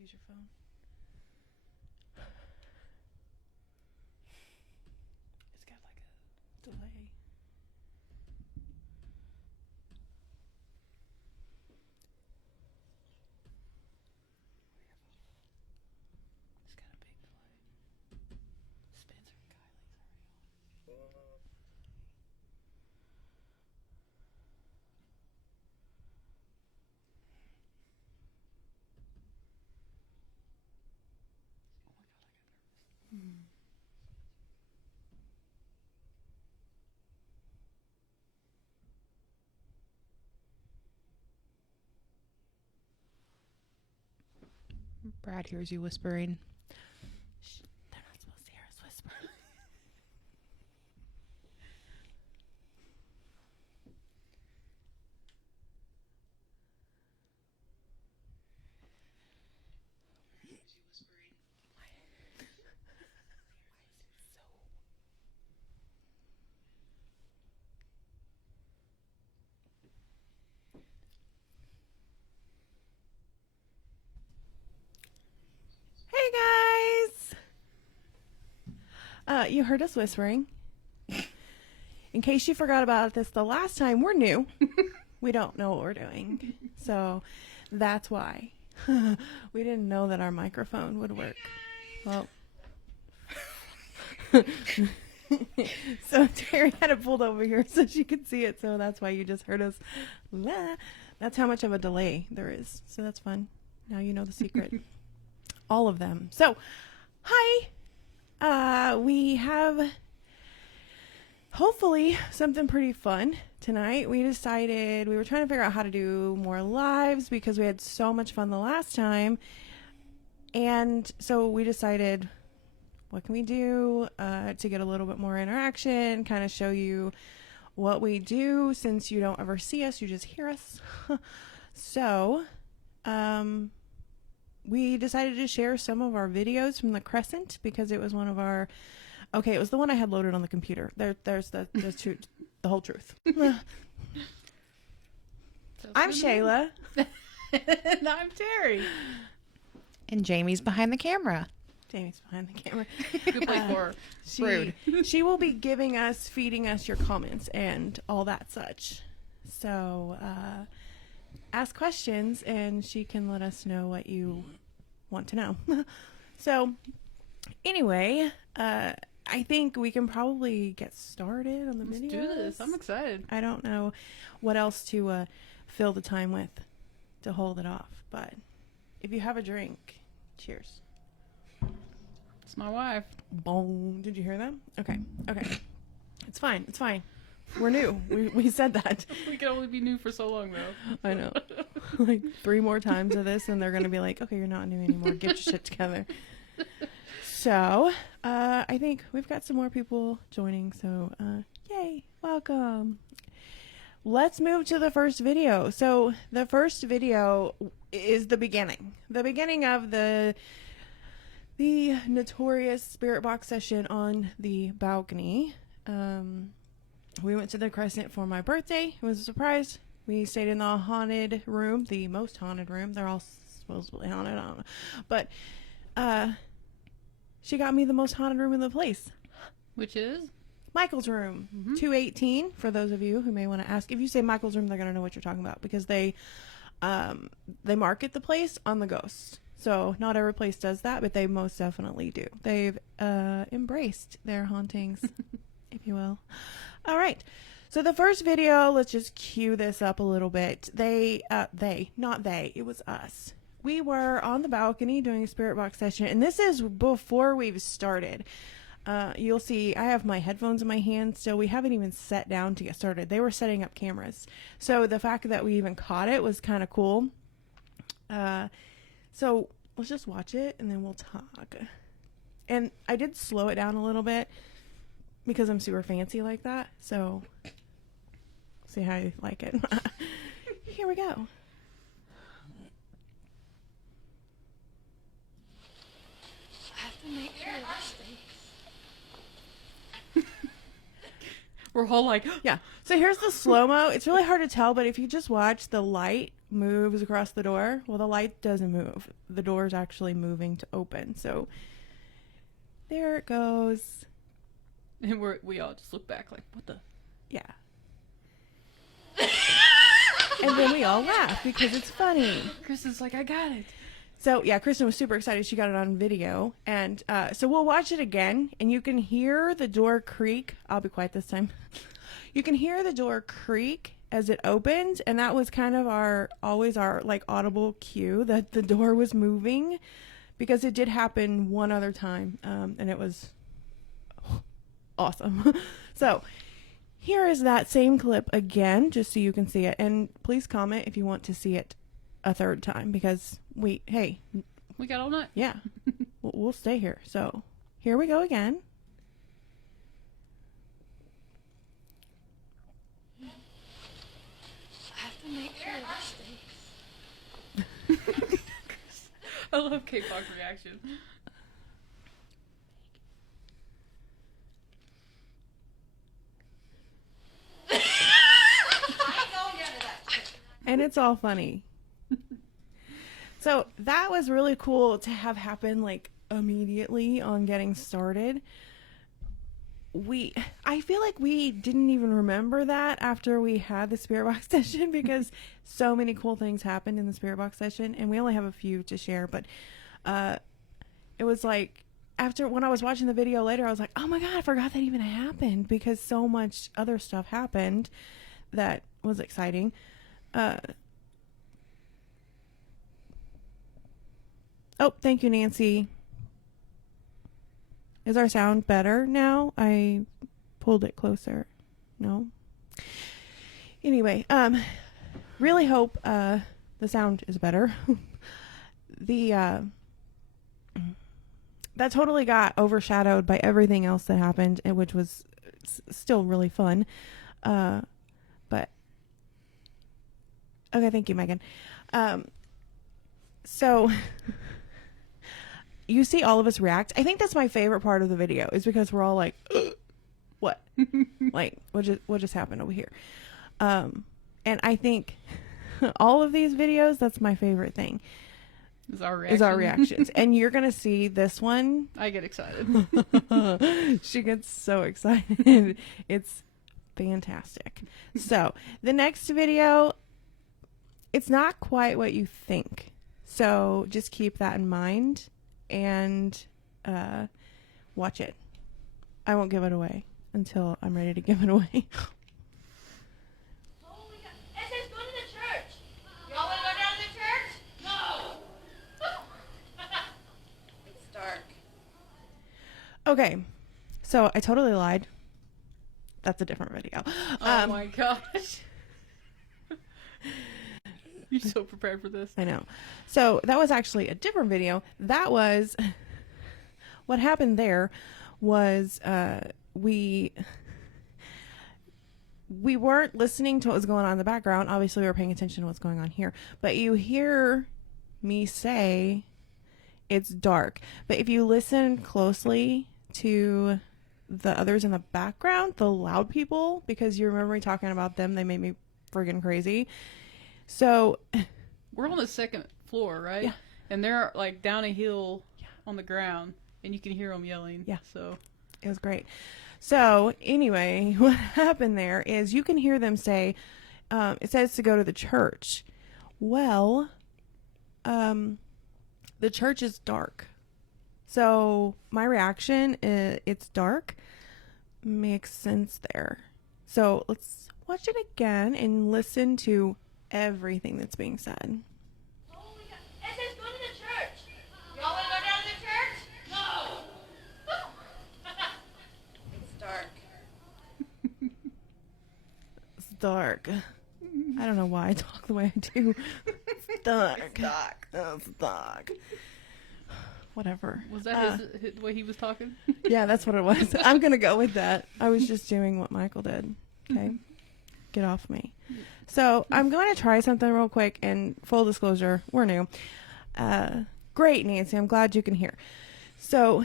use your phone. It's got like a delay. It's got a big delay. Spencer and Kylie's already on. Oh my god, I got nervous. Brad hears you whispering. Shh, they're not supposed to hear us whisper. Hey guys! You heard us whispering. In case you forgot about this the last time, we're new. We don't know what we're doing. So that's why. We didn't know that our microphone would work. Well, so Terry had it pulled over here so she could see it. So that's why you just heard us. That's how much of a delay there is. So that's fun. Now you know the secret. All of them. So, hi. We have hopefully something pretty fun tonight. We decided we were trying to figure out how to do more lives because we had so much fun the last time. And so we decided, what can we do to get a little bit more interaction, kind of show you what we do since you don't ever see us, you just hear us. So, we decided to share some of our videos from the Crescent because it was one of our... Okay, it was the one I had loaded on the computer. There's the whole truth. I'm Shayla. And I'm Terry. And Jamie's behind the camera. Jamie's behind the camera. Good play for Rude. She will be feeding us your comments and all that such. So, ask questions and she can let us know what you want to know. So, anyway, I think we can probably get started on the videos. Let's do this. I'm excited. I don't know what else to fill the time with to hold it off, but if you have a drink, cheers. It's my wife. Boom. Did you hear that? Okay. It's fine. We're new. We said that. We can only be new for so long, though. I know. Like 3 more times of this, and they're going to be like, okay, you're not new anymore. Get your shit together. So, I think we've got some more people joining. So, yay. Welcome. Let's move to the first video. So, the first video is the beginning. The beginning of the notorious spirit box session on the balcony. We went to the Crescent for my birthday. It was a surprise. We stayed in the haunted room, the most haunted room. They're all supposedly haunted, I don't know. But she got me the most haunted room in the place. Which is? Michael's room, 218, for those of you who may want to ask. If you say Michael's room, they're going to know what you're talking about because they market the place on the ghosts. So not every place does that, but they most definitely do. They've embraced their hauntings, if you will. All right. So the first video, let's just cue this up a little bit. It was us. We were on the balcony doing a spirit box session, and this is before we've started. You'll see I have my headphones in my hand still. We haven't even sat down to get started. They were setting up cameras. So the fact that we even caught it was kind of cool. So let's just watch it and then we'll talk. And I did slow it down a little bit because I'm super fancy like that. So see how you like it. Here we go. I have to make sure it stays. We're all like, Yeah. So here's the slow-mo. It's really hard to tell, but if you just watch, the light moves across the door. Well, the light doesn't move. The door is actually moving to open. So there it goes. and we all just look back like, what the? Yeah. And then we all laugh because it's funny. Chris is like, I got it. So, yeah, Kristen was super excited. She got it on video. And so we'll watch it again, and you can hear the door creak. I'll be quiet this time. You can hear the door creak as it opens, and that was kind of always our like audible cue that the door was moving, because it did happen one other time, and it was awesome. So here is that same clip again, just so you can see it. And please comment if you want to see it a third time, because we got all night. Yeah, we'll stay here. So here we go again. I have to make sure it stays. I love K-pop reaction. And it's all funny. So that was really cool to have happen like immediately on getting started. I feel like we didn't even remember that after we had the Spirit Box session, because so many cool things happened in the Spirit Box session, and we only have a few to share. But it was like, when I was watching the video later, I was like, oh my God, I forgot that even happened, because so much other stuff happened that was exciting. Oh, thank you, Nancy. Is our sound better now? I pulled it closer. No? Anyway, really hope the sound is better. That totally got overshadowed by everything else that happened, and which was still really fun. But okay, thank you, Megan. So you see all of us react. I think that's my favorite part of the video, is because we're all like, what? Like, what just happened over here? And I think all of these videos, that's my favorite thing. Is our reaction. Is our reactions. And you're going to see this one. I get excited. She gets so excited. It's fantastic. So the next video, it's not quite what you think. So just keep that in mind and watch it. I won't give it away until I'm ready to give it away. Oh my God. It says go to the church. Y'all want to go down to the church? No. It's dark. Okay. So I totally lied. That's a different video. Oh my gosh. You're so prepared for this. I know. So that was actually a different video. That was what happened there was we weren't listening to what was going on in the background. Obviously, we were paying attention to what's going on here. But you hear me say it's dark. But if you listen closely to the others in the background, the loud people, because you remember me talking about them, they made me friggin' crazy. So we're on the second floor, right? Yeah. And they're like down a hill on the ground, and you can hear them yelling. Yeah. So it was great. So anyway, what happened there is you can hear them say, it says to go to the church. Well, the church is dark. So my reaction is, it's dark, makes sense there. So let's watch it again and listen to everything that's being said. Oh my God. It says go to the church. Y'all want to go down to the church? No. It's dark. It's dark. I don't know why I talk the way I do. It's dark. It's dark. It's dark. Whatever. Was that the way he was talking? Yeah, that's what it was. I'm going to go with that. I was just doing what Michael did. Okay? Get off me. So I'm going to try something real quick, and full disclosure, we're new. Great, Nancy. I'm glad you can hear. So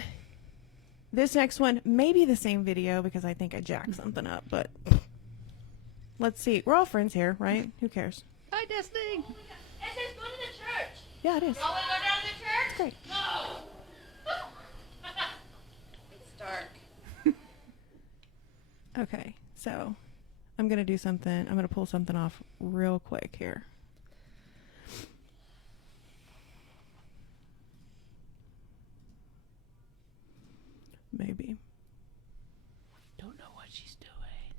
this next one may be the same video because I think I jacked something up, but let's see. We're all friends here, right? Who cares? Hi, Destiny. It says go to the church. Yeah, it is. Y'all want to go down to the church? Great. No. It's dark. Okay, so I'm going to do something. I'm going to pull something off real quick here. Maybe. Don't know what she's doing.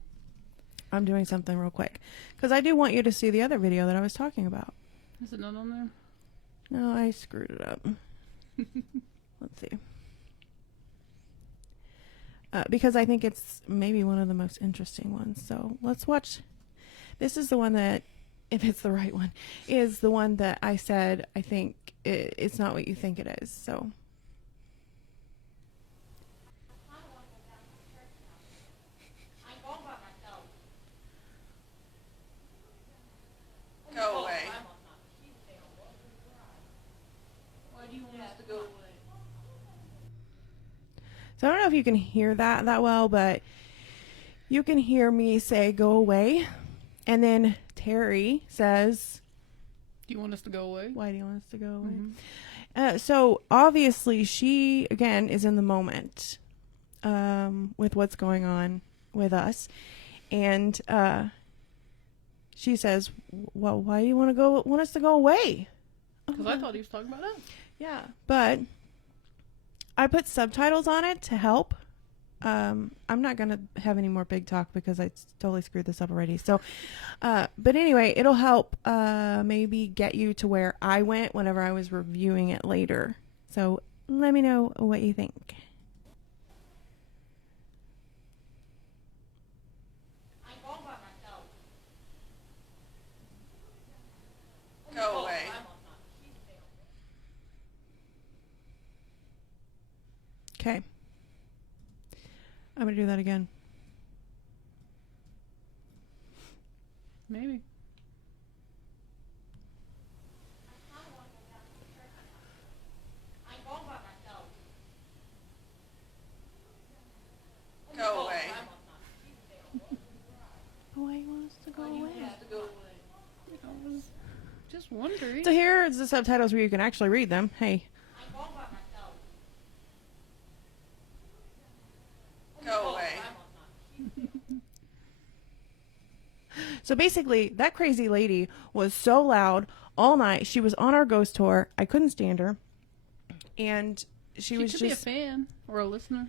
I'm doing something real quick because I do want you to see the other video that I was talking about. Is it not on there? No, I screwed it up. Let's see. Because I think it's maybe one of the most interesting ones. So let's watch. This is the one that, if it's the right one, is the one that I said I think it's not what you think it is. So. I'm going by myself. Go away. Why do you want us to go away? So I don't know if you can hear that well, but you can hear me say go away. And then Terry says, Do you want us to go away? why do you want us to go away? Mm-hmm. So obviously she, again, is in the moment with what's going on with us. And she says, well, why do you want us to go away? Because I thought he was talking about us. Yeah, but I put subtitles on it to help. I'm not going to have any more big talk because I totally screwed this up already. So, but anyway, it'll help maybe get you to where I went whenever I was reviewing it later. So let me know what you think. I'm going by myself. Go away. Okay. I'm going to do that again. Maybe. I'm going by myself. Go away. Why do you want us to go away? I was just wondering. So here's the subtitles where you can actually read them. Hey. I'm going by myself. Go away. So basically, that crazy lady was so loud all night. She was on our ghost tour. I couldn't stand her. And she was could just... be a fan or a listener.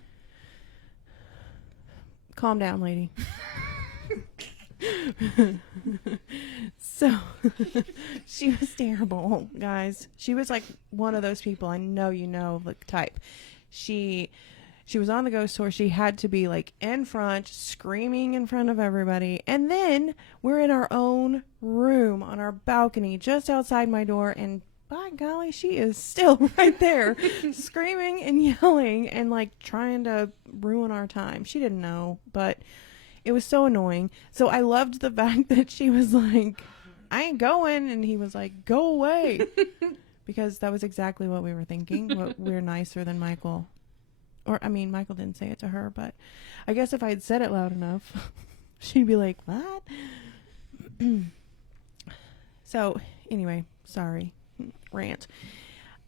Calm down, lady. So, she was terrible, guys. She was like one of those people, I know you know, like type. She was on the ghost tour. She had to be like in front, screaming in front of everybody. And then we're in our own room on our balcony just outside my door. And by golly, she is still right there screaming and yelling and like trying to ruin our time. She didn't know, but it was so annoying. So I loved the fact that she was like, I ain't going. And he was like, go away. Because that was exactly what we were thinking. We're nicer than Michael. Or, I mean, Michael didn't say it to her, but I guess if I had said it loud enough, she'd be like, what? So, anyway, sorry. Rant.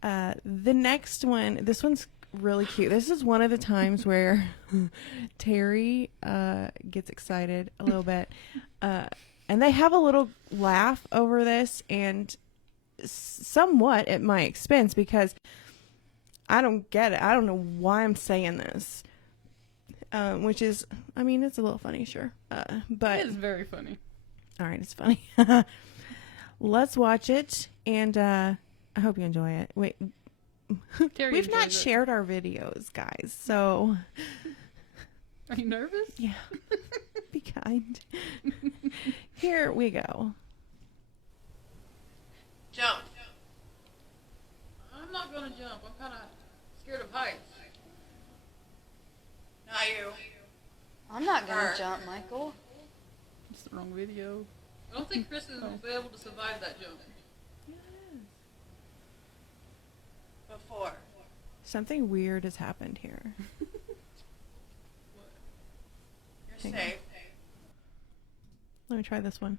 The next one, this one's really cute. This is one of the times where Terry gets excited a little bit. And they have a little laugh over this, and somewhat at my expense, because I don't get it. I don't know why I'm saying this. Which is, I mean, it's a little funny, sure. But It is very funny. all right, it's funny. Let's watch it, and I hope you enjoy it. Wait, Terry we've not enjoys it. shared our videos, guys, so Are you nervous? yeah, be kind. Here we go. Jump. I'm not going to jump. I'm kind of scared of heights. Not you. I'm not gonna Her. jump, Michael. It's the wrong video. I don't think Chris is be able to survive that jump. Before. Something weird has happened here. me try this one.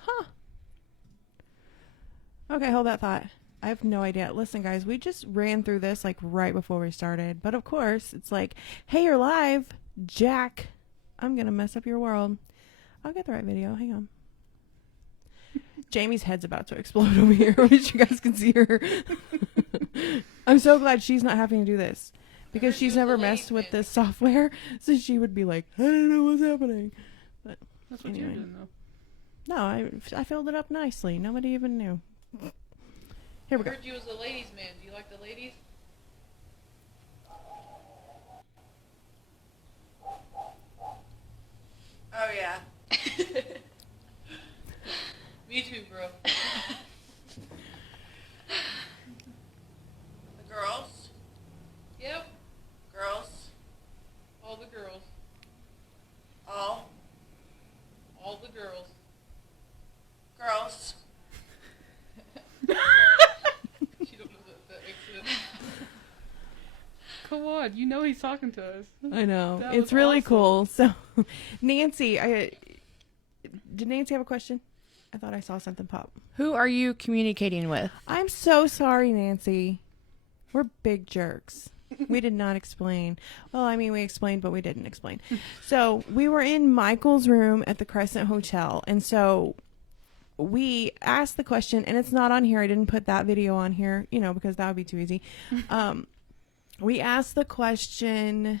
Huh. Okay, hold that thought. I have no idea. Listen, guys, we just ran through this like right before we started. But of course, it's like, hey, you're live. Jack, I'm going to mess up your world. I'll get the right video. Hang on. Jamie's head's about to explode over here. I wish you guys can see her. I'm so glad she's not having to do this. Because she's never messed with this software. So she would be like, I don't know what's happening. But That's what anyway. you're doing, though. No, I filled it up nicely. Nobody even knew. Here we I go. heard you was a ladies' man. Do you like the ladies? Oh, yeah. Me too, bro. The girls? Yep. Girls? All the girls. All? All the girls. Girls? She don't know that accent. Come on, you know he's talking to us. I know. That It's was really awesome. cool. So, Nancy, did Nancy have a question? I thought I saw something pop. Who are you communicating with? I'm so sorry, Nancy. We're big jerks. We did not explain. Well, I mean, we explained, but we didn't explain. So, we were in Michael's room at the Crescent Hotel. And so, we asked the question, and it's not on here. I didn't put that video on here, because that would be too easy. We asked the question,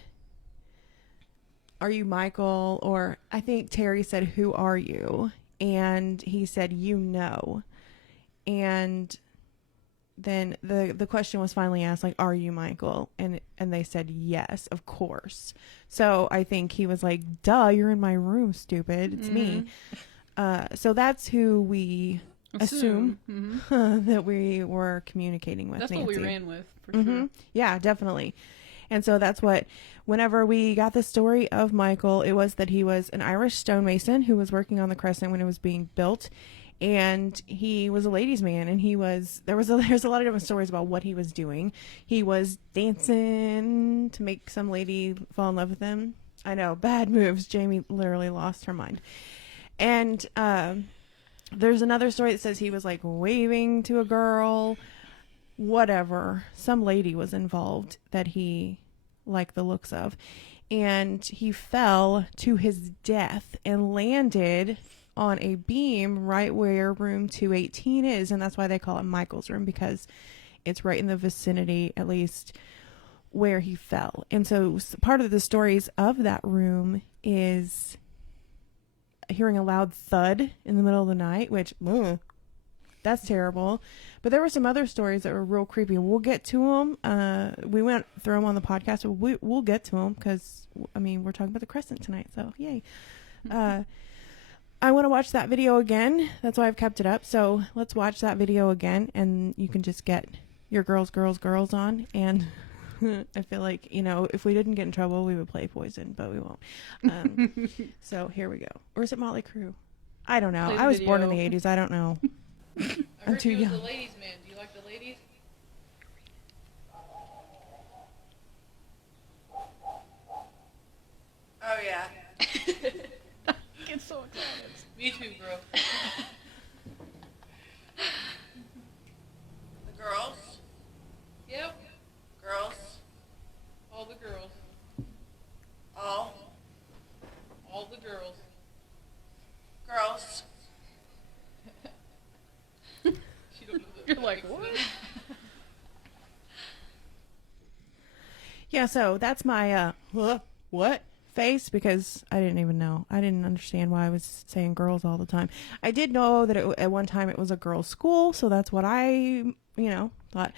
are you Michael? Or I think Terry said, who are you? And he said, And then the question was finally asked, like, are you Michael? And they said, yes, of course. So I think he was like, duh, you're in my room, stupid. It's me. So that's who we assume that we were communicating with. That's Nancy. what we ran with, for sure. Yeah, definitely. And so that's what, whenever we got the story of Michael, it was that he was an Irish stonemason who was working on the Crescent when it was being built. And he was a ladies' man, and there's a lot of different stories about what he was doing. He was dancing to make some lady fall in love with him. I know, bad moves. Jamie literally lost her mind. And there's another story that says he was like waving to a girl, whatever. Some lady was involved that he liked the looks of. And he fell to his death and landed on a beam right where room 218 is. And that's why they call it Michael's room, because it's right in the vicinity, at least, where he fell. And so part of the stories of that room is hearing a loud thud in the middle of the night, which, that's terrible. But there were some other stories that were real creepy. We'll get to them. We went through them on the podcast, but we'll get to them because, I mean, we're talking about the Crescent tonight, so yay. I want to watch that video again. That's why I've kept it up. So let's watch that video again, and you can just get your girls on. And I feel like, if we didn't get in trouble, we would play Poison, but we won't. So here we go. Or is it Motley Crue? I don't know. Play the I was born in video. the 80s. I don't know. I I'm heard too you was young. a ladies' man. Do you like the ladies? Oh, yeah. Get so excited. Me too, bro. The girls? Yep. Girls? All the girls. All? All the girls. Girls? She don't know that. You're like, what? Yeah, so that's my what face, because I didn't even know. I didn't understand why I was saying girls all the time. I did know that at one time it was a girls' school, so that's what I, thought.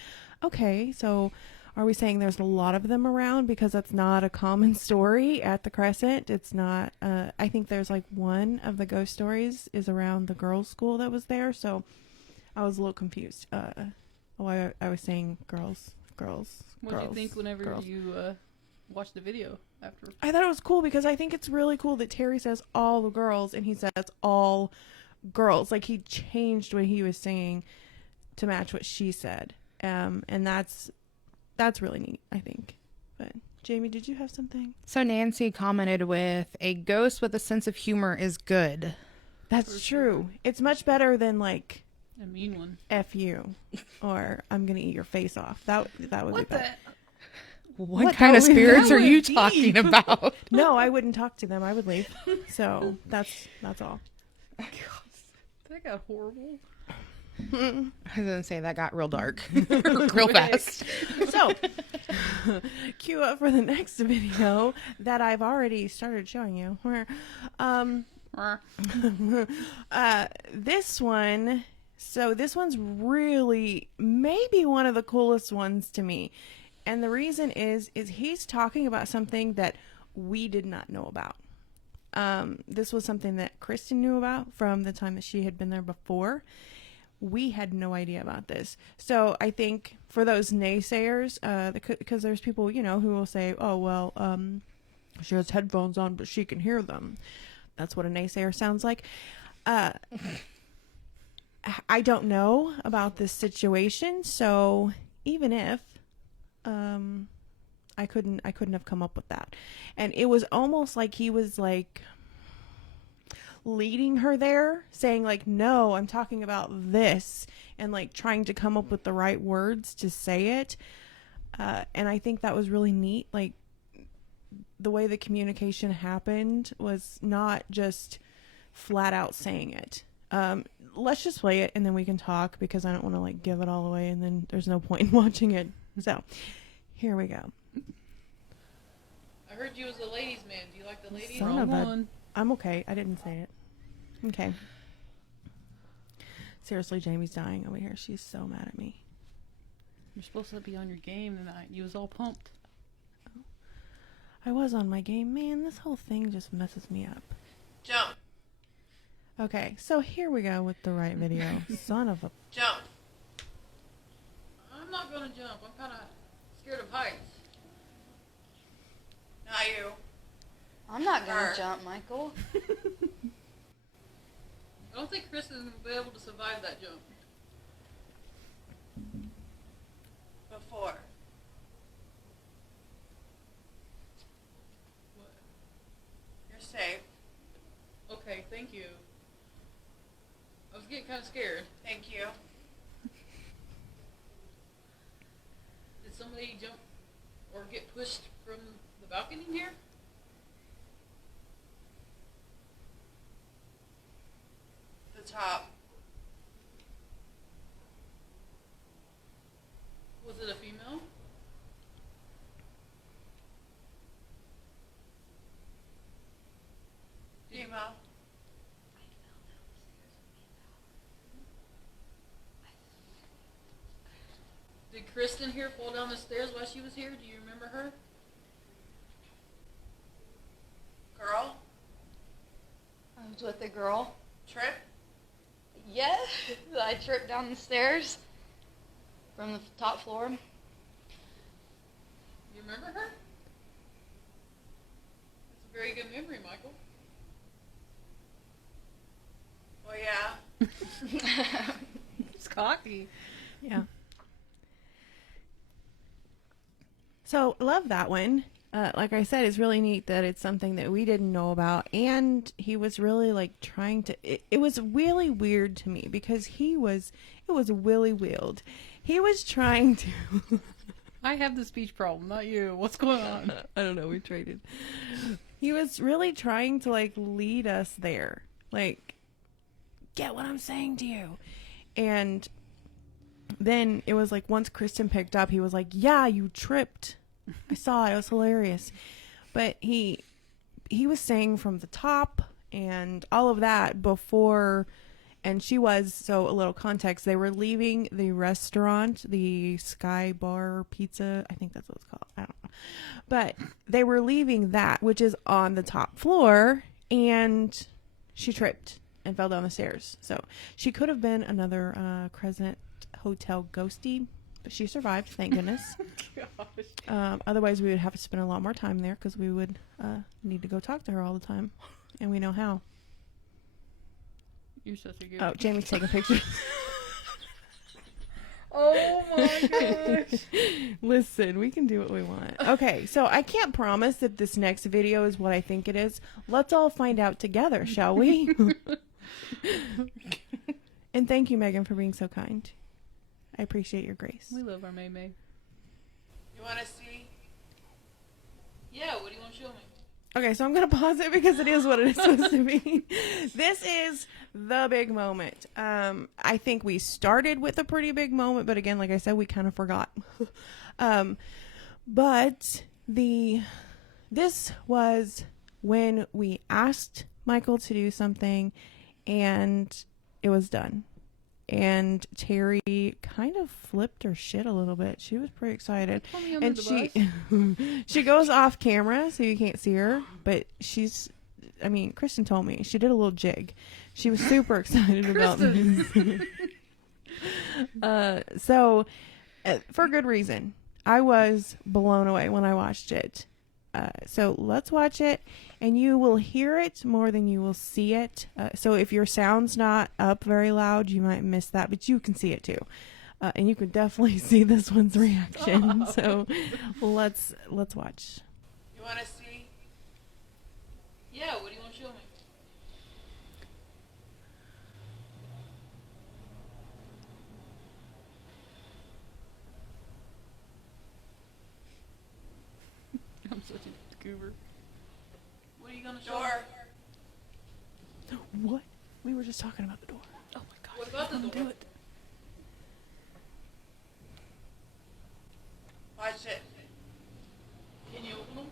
Okay, so are we saying there's a lot of them around, because that's not a common story at the Crescent? It's not. I think there's like one of the ghost stories is around the girls' school that was there, so I was a little confused. Why I was saying girls. What did you think whenever you watched the video after? I thought it was cool, because I think it's really cool that Terry says all the girls and he says all girls. Like, he changed what he was saying to match what she said. And that's really neat, I think. But Jamie, did you have something? So Nancy commented with, a ghost with a sense of humor is good. That's true. It's much better than like A mean one. F you or I'm going to eat your face off. That would be better. What kind of That would- spirits that are you would be- talking about? No, I wouldn't talk to them. I would leave. So that's all. That got horrible. I was going to say that got real dark real fast. So, cue up for the next video that I've already started showing you. Where, this one. So this one's really maybe one of the coolest ones to me, and the reason is he's talking about something that we did not know about. This was something that Kristen knew about from the time that she had been there before. We had no idea about this. So I think for those naysayers, because there's people, you know, who will say, oh, well, she has headphones on, but she can hear them. That's what a naysayer sounds like. I don't know about this situation. So even if, I couldn't have come up with that. And it was almost like he was like leading her there, saying like, no, I'm talking about this, and like trying to come up with the right words to say it. And I think that was really neat. Like the way the communication happened was not just flat out saying it. Let's just play it and then we can talk, because I don't want to like give it all away and then there's no point in watching it. So here we go. I heard you was a ladies' man. Do you like the ladies? Son of a- one. I'm okay. I didn't say it. Okay. Seriously, Jamie's dying over here. She's so mad at me. You're supposed to be on your game tonight. You was all pumped. I was on my game. Man, this whole thing just messes me up. Jump. Okay, so here we go with the right video. Son of a... Jump. I'm not gonna jump. I'm kind of scared of heights. Not you. I'm not gonna Her. jump, Michael. I don't think Chris is gonna be able to survive that jump. Before. What? You're safe. Okay, thank you. I was getting kind of scared. Thank you. Did somebody jump or get pushed from the balcony here? The top. Was it a female? Female. Did Kristen here fall down the stairs while she was here? Do you remember her? Girl. I was with a girl. Trip. Yeah, I tripped down the stairs from the top floor. You remember her? That's a very good memory, Michael. Well, yeah. It's cocky. Yeah. So, love that one. Like I said, it's really neat that it's something that we didn't know about. And he was really like trying to, it was really weird to me because it was willy wheeled. He was trying to, I have the speech problem, not you. What's going on? I don't know, we traded. He was really trying to like lead us there. Like, get what I'm saying to you. And then it was like once Kristen picked up, he was like, yeah, you tripped. I saw it. It was hilarious. But he was saying from the top and all of that before, and she was, so a little context, they were leaving the restaurant, the Sky Bar Pizza, I think that's what it's called. I don't know. But they were leaving that, which is on the top floor, and she tripped and fell down the stairs. So she could have been another Crescent Hotel ghostie, but she survived, thank goodness. Otherwise, we would have to spend a lot more time there because we would need to go talk to her all the time, and we know how. You're such a good. Oh, Jamie's taking pictures. Oh my gosh. Listen, we can do what we want. Okay, so I can't promise that this next video is what I think it is. Let's all find out together, shall we? And thank you, Megan, for being so kind. I appreciate your grace. We love our May May. You want to see? Yeah, what do you want to show me? Okay, so I'm going to pause it because it is what it is supposed to be. This is the big moment. I think we started with a pretty big moment, but again, like I said, we kind of forgot. But this was when we asked Michael to do something and it was done. And Terry kind of flipped her shit a little bit. She was pretty excited. And she goes off camera so you can't see her, but Kristen told me she did a little jig. She was super excited about this. For good reason. I was blown away when I watched it. So let's watch it, and you will hear it more than you will see it. So if your sound's not up very loud, you might miss that, but you can see it too. And you can definitely see this one's reaction. So let's watch. You want to see? Yeah, what do you want to show me? I'm such a goober. What are you going to show Door. me? What? We were just talking about the door. Oh my god. What about the door? Do it. Watch it. Can you open them?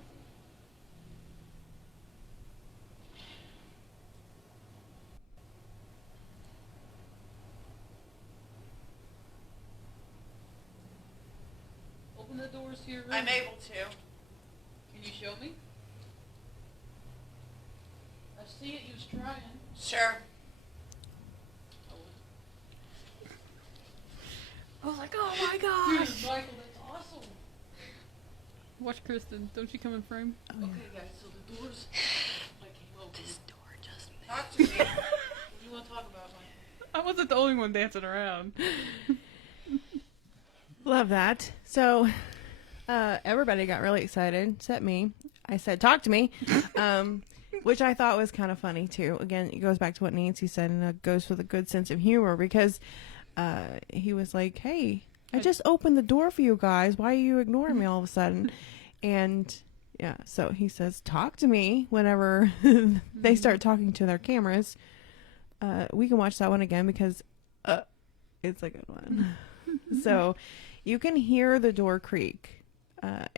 Open the doors to your room. I'm able to. Can you show me? I see it, you was trying. Sure. I was like, oh my Dude, gosh. Michael, that's awesome. Watch Kristen. Don't she come in frame? Okay, guys, so the doors I came open. This door just Talk to me. What do you want to talk about, Michael? I wasn't the only one dancing around. Love that. So, everybody got really excited, except me. I said, talk to me, which I thought was kind of funny too. Again, it goes back to what Nancy said, and it goes with a good sense of humor because he was like, hey, I just opened the door for you guys. Why are you ignoring me all of a sudden? And yeah, so he says, talk to me whenever they start talking to their cameras. We can watch that one again because it's a good one. So you can hear the door creak.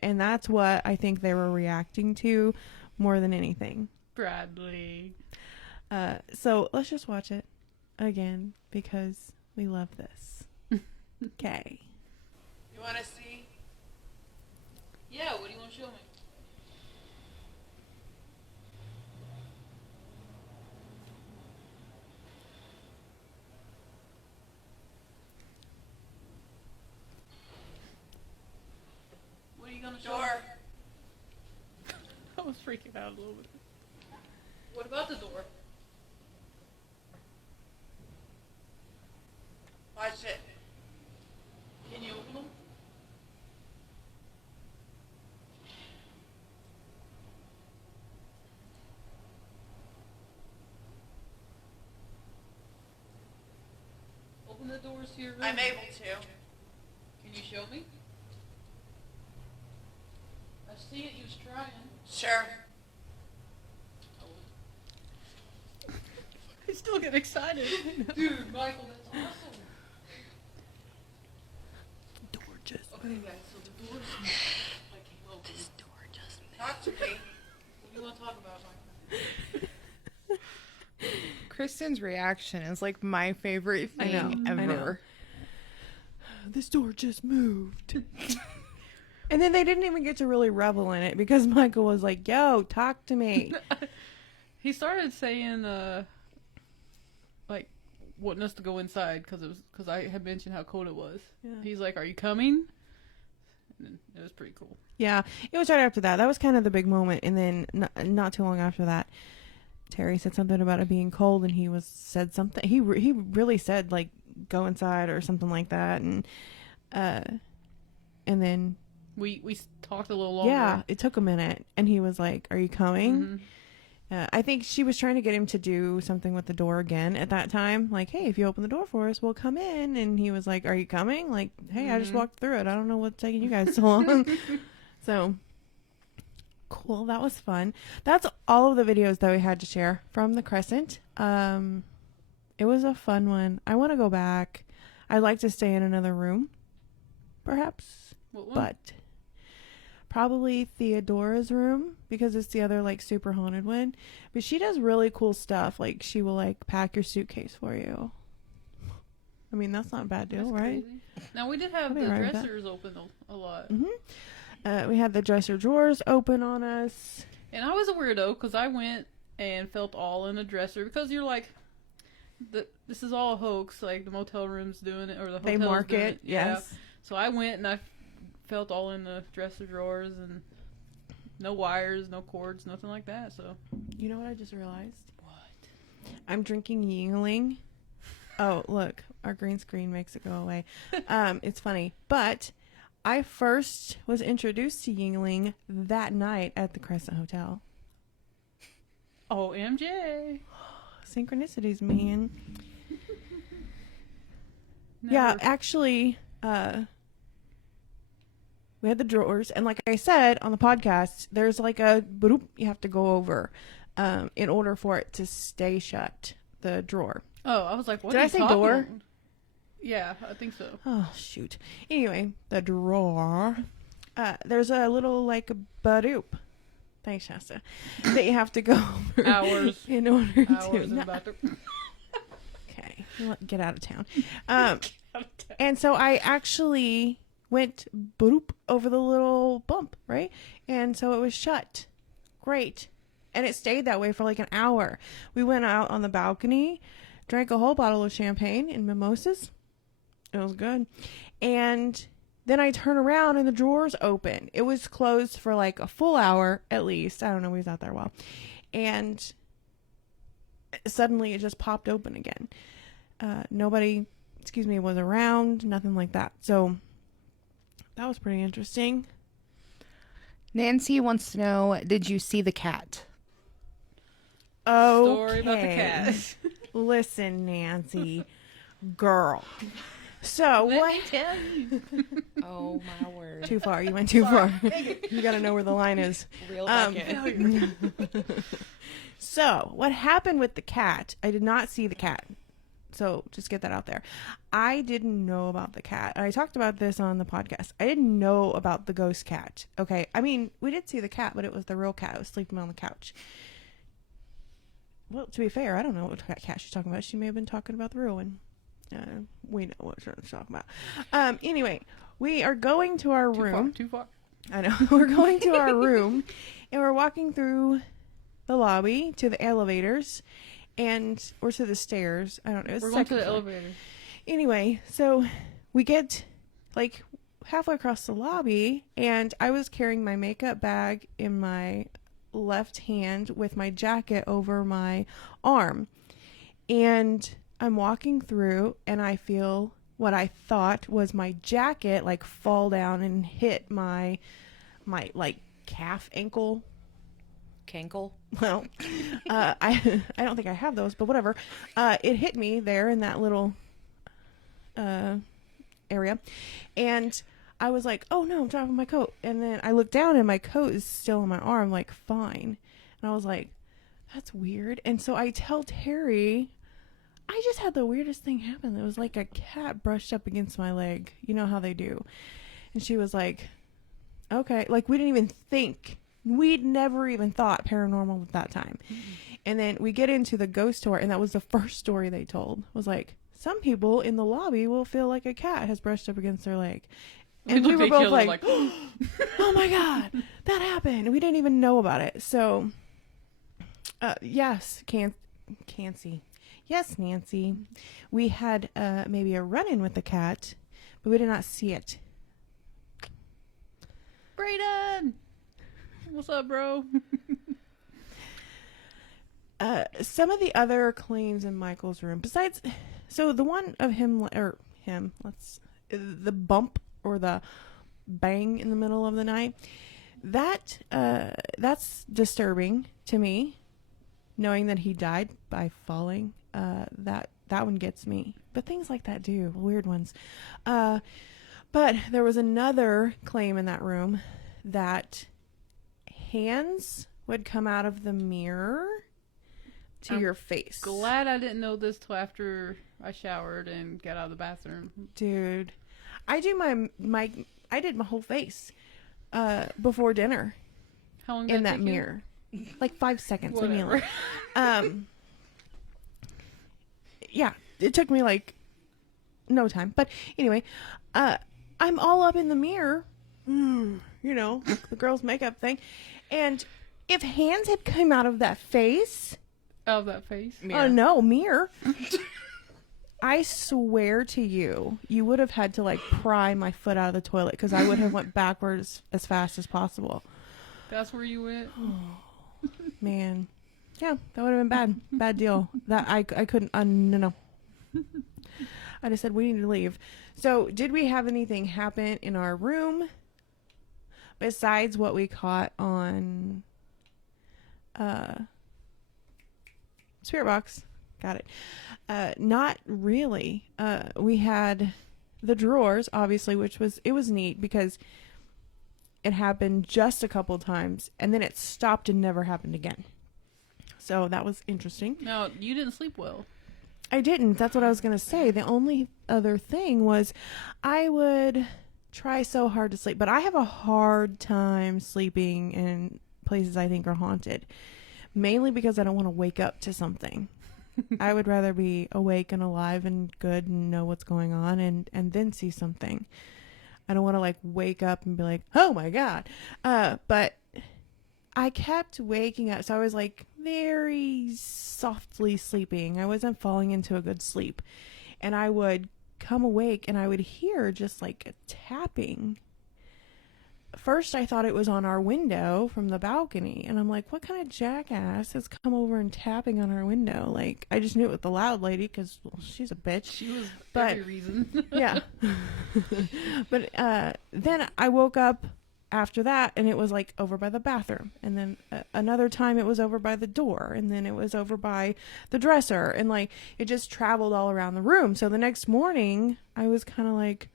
And that's what I think they were reacting to more than anything. Bradley. So let's just watch it again because we love this. Okay. You want to see? Yeah, what do you want to show me? What are you going to show me? Door. I was freaking out a little bit. What about the door? Watch it. Can you open them? Open the doors to your room. I'm able to. Can you show me? I see it, you was trying. Sure. I still get excited. Dude, Michael, that's awesome. Door just. Okay, guys, so the doors I came open. This door just Talk to me. What do you want to talk about, Michael? Kristen's reaction is like my favorite I thing know, ever. I know. This door just moved. And then they didn't even get to really revel in it because Michael was like, yo, talk to me. He started saying, like, wanting us to go inside because I had mentioned how cold it was. Yeah. He's like, "Are you coming?" And then it was pretty cool. Yeah, it was right after that. That was kind of the big moment. And then not too long after that, Terry said something about it being cold, and said something. He really said like go inside or something like that. And And then, We talked a little longer. yeah, it took a minute. And he was like, are you coming? Mhm. I think she was trying to get him to do something with the door again at that time. Like, hey, if you open the door for us, we'll come in. And he was like, are you coming? Like, hey, I just walked through it. I don't know what's taking you guys so long. So, cool. That was fun. That's all of the videos that we had to share from the Crescent. It was a fun one. I want to go back. I'd like to stay in another room, perhaps. What one? But probably Theodora's room because it's the other like super haunted one. But she does really cool stuff. Like she will like pack your suitcase for you. I mean, that's not a bad deal, That's right? crazy. Now, we did have I'll be the right with that. dressers open a lot. We had the dresser drawers open on us. And I was a weirdo because I went and felt all in the dresser because you're like, this is all a hoax. Like the motel room's doing it or the They hotel's mark doing it, Yeah. yes. So I went and I felt all in the dresser drawers and no wires, no cords, nothing like that. So You know what I just realized? what? I'm drinking Yingling. Oh, look, our green screen makes it go away. It's funny, but I first was introduced to Yingling that night at the Crescent Hotel. Oh, MJ. Synchronicities, man. Yeah, Never. actually, we had the drawers, and like I said on the podcast, there's like a bloop you have to go over in order for it to stay shut, the drawer. Oh, I was like, what Did are I you say talking door? about? Yeah, I think so. Oh, shoot. Anyway, the drawer. There's a little like badoop. Thanks, Shasta. That you have to go over Hours. in order Hours to. in the bathroom. Okay, get out of town. And so I actually went boop over the little bump, right? And so it was shut. Great. And it stayed that way for like an hour. We went out on the balcony, drank a whole bottle of champagne and mimosas. It was good. And then I turn around and the drawer's open. It was closed for like a full hour at least. I don't know. We was out there a while. And suddenly it just popped open again. Nobody, was around. Nothing like that. So that was pretty interesting. Nancy wants to know, did you see the cat? Oh, Story about the cat. Listen, Nancy, girl. So Let what? me tell you. Oh, my word. Too far. You went too far. You got to know where the line is. Real back in. So what happened with the cat? I did not see the cat. So just get that out there. I didn't know about the cat. I talked about this on the podcast. I didn't know about the ghost cat. Okay. I mean, we did see the cat, but it was the real cat. It was sleeping on the couch. Well, to be fair, I don't know what cat she's talking about. She may have been talking about the real one. We know what she's talking about. Anyway, we are going to our room. Too far. I know. We're going to our room, and we're walking through the lobby to the elevators, or to the stairs. I don't know. We're going to the elevator. Anyway, so we get like halfway across the lobby, and I was carrying my makeup bag in my left hand with my jacket over my arm, and I'm walking through, and I feel what I thought was my jacket like fall down and hit my like calf ankle. Cankle. Well, I don't think I have those, but whatever. It hit me there in that little area, and I was like, "Oh no, I'm dropping my coat." And then I looked down, and my coat is still on my arm, like fine. And I was like, "That's weird." And so I tell Terry, I just had the weirdest thing happen. It was like a cat brushed up against my leg. You know how they do. And she was like, "Okay." Like we didn't even think. We'd never even thought paranormal at that time. Mm-hmm. And then we get into the ghost tour, and that was the first story they told. Was like, some people in the lobby will feel like a cat has brushed up against their leg. And we were both like, oh my God, that happened. We didn't even know about it. So, yes, Nancy. Yes, Nancy. We had maybe a run-in with the cat, but we did not see it. Brayden! What's up, bro? Some of the other claims in Michael's room, besides, so the one of the bump or the bang in the middle of the night. That's disturbing to me, knowing that he died by falling. That one gets me. But things like that do, weird ones. But there was another claim in that room that hands would come out of the mirror to your face. Glad I didn't know this till after I showered and got out of the bathroom. Dude, I do I did my whole face before dinner How long did in it that take you? mirror. Like 5 seconds. I mean, Whatever. yeah, it took me like no time. But anyway, I'm all up in the mirror, you know, the girl's makeup thing. And if hands had come out of that face, Out of that face. oh no, mirror. I swear to you, you would have had to like pry my foot out of the toilet because I would have went backwards as fast as possible. That's where you went? Man, yeah, that would have been bad deal. That I couldn't. No. I just said we need to leave. So, did we have anything happen in our room besides what we caught on Spirit Box? Got it. Not really. We had the drawers, obviously, which was neat because it happened just a couple times and then it stopped and never happened again. So that was interesting. No, you didn't sleep well. I didn't. That's what I was going to say. The only other thing was I would try so hard to sleep, but I have a hard time sleeping in places I think are haunted, mainly because I don't want to wake up to something. I would rather be awake and alive and good and know what's going on and then see something. I don't want to like wake up and be like, oh my God. But I kept waking up. So I was like very softly sleeping. I wasn't falling into a good sleep. And I would come awake and I would hear just like a tapping. First, I thought it was on our window from the balcony. And I'm like, what kind of jackass has come over and tapping on our window? Like, I just knew it was the loud lady because, well, she's a bitch. She was But- every reason. Yeah. But then I woke up after that and it was like over by the bathroom. And then another time it was over by the door. And then it was over by the dresser. And like, it just traveled all around the room. So the next morning, I was kind of like,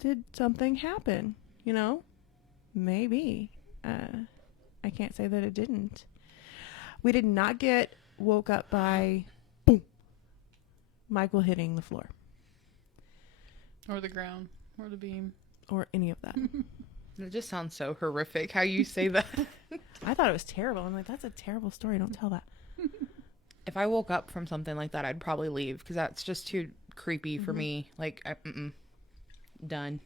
did something happen? You know, maybe. I can't say that it didn't. We did not get woke up by boom, Michael hitting the floor Or the ground. Or the beam. or any of that. It just sounds so horrific how you say that. I thought it was terrible. I'm like, that's a terrible story. Don't tell that. If I woke up from something like that, I'd probably leave because that's just too creepy for me. Like, done.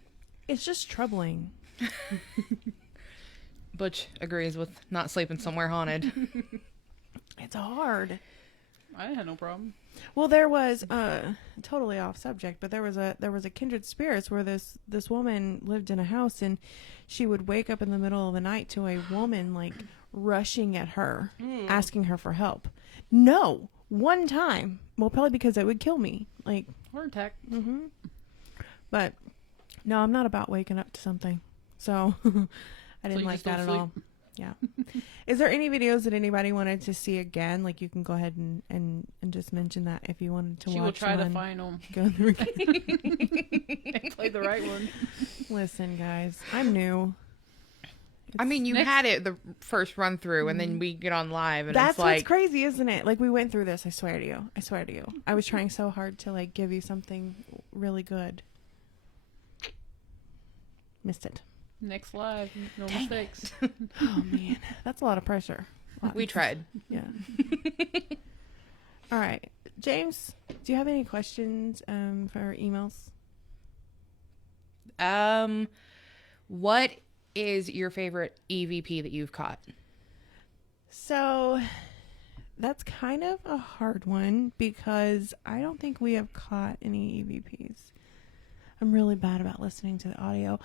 It's just troubling. Butch agrees with not sleeping somewhere haunted. It's hard. I had no problem. Well, there was totally off subject, but there was a kindred spirits where this woman lived in a house and she would wake up in the middle of the night to a woman like rushing at her, asking her for help. No, one time. Well, probably because it would kill me. Like, Heart attack. but no, I'm not about waking up to something. So I didn't you like just don't that at sleep? all. Yeah. Is there any videos that anybody wanted to see again? Like, you can go ahead and just mention that if you wanted to She watch will try one. to find them. Go through. and play the right one. Listen, guys, I'm new. I mean, you Next- had it the first run through, and then we get on live, and That's it's like, what's crazy, isn't it? Like, we went through this. I swear to you. I swear to you. I was trying so hard to like give you something really good. Missed it. Next live. No mistakes. Oh man, that's a lot of pressure. we tried. Yeah. All right, James. Do you have any questions for our emails? What is your favorite EVP that you've caught? So that's kind of a hard one because I don't think we have caught any EVPs. I'm really bad about listening to the audio.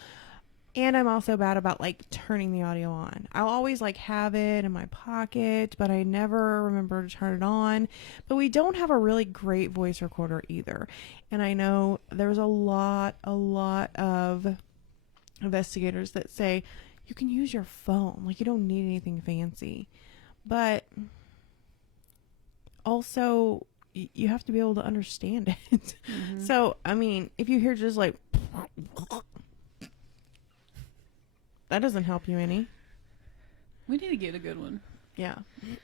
And I'm also bad about like turning the audio on. I'll always like have it in my pocket, but I never remember to turn it on. But we don't have a really great voice recorder either. And I know there's a lot of investigators that say you can use your phone. Like you don't need anything fancy. But also you have to be able to understand it. So, I mean, if you hear just like that doesn't help you any. We need to get a good one. Yeah.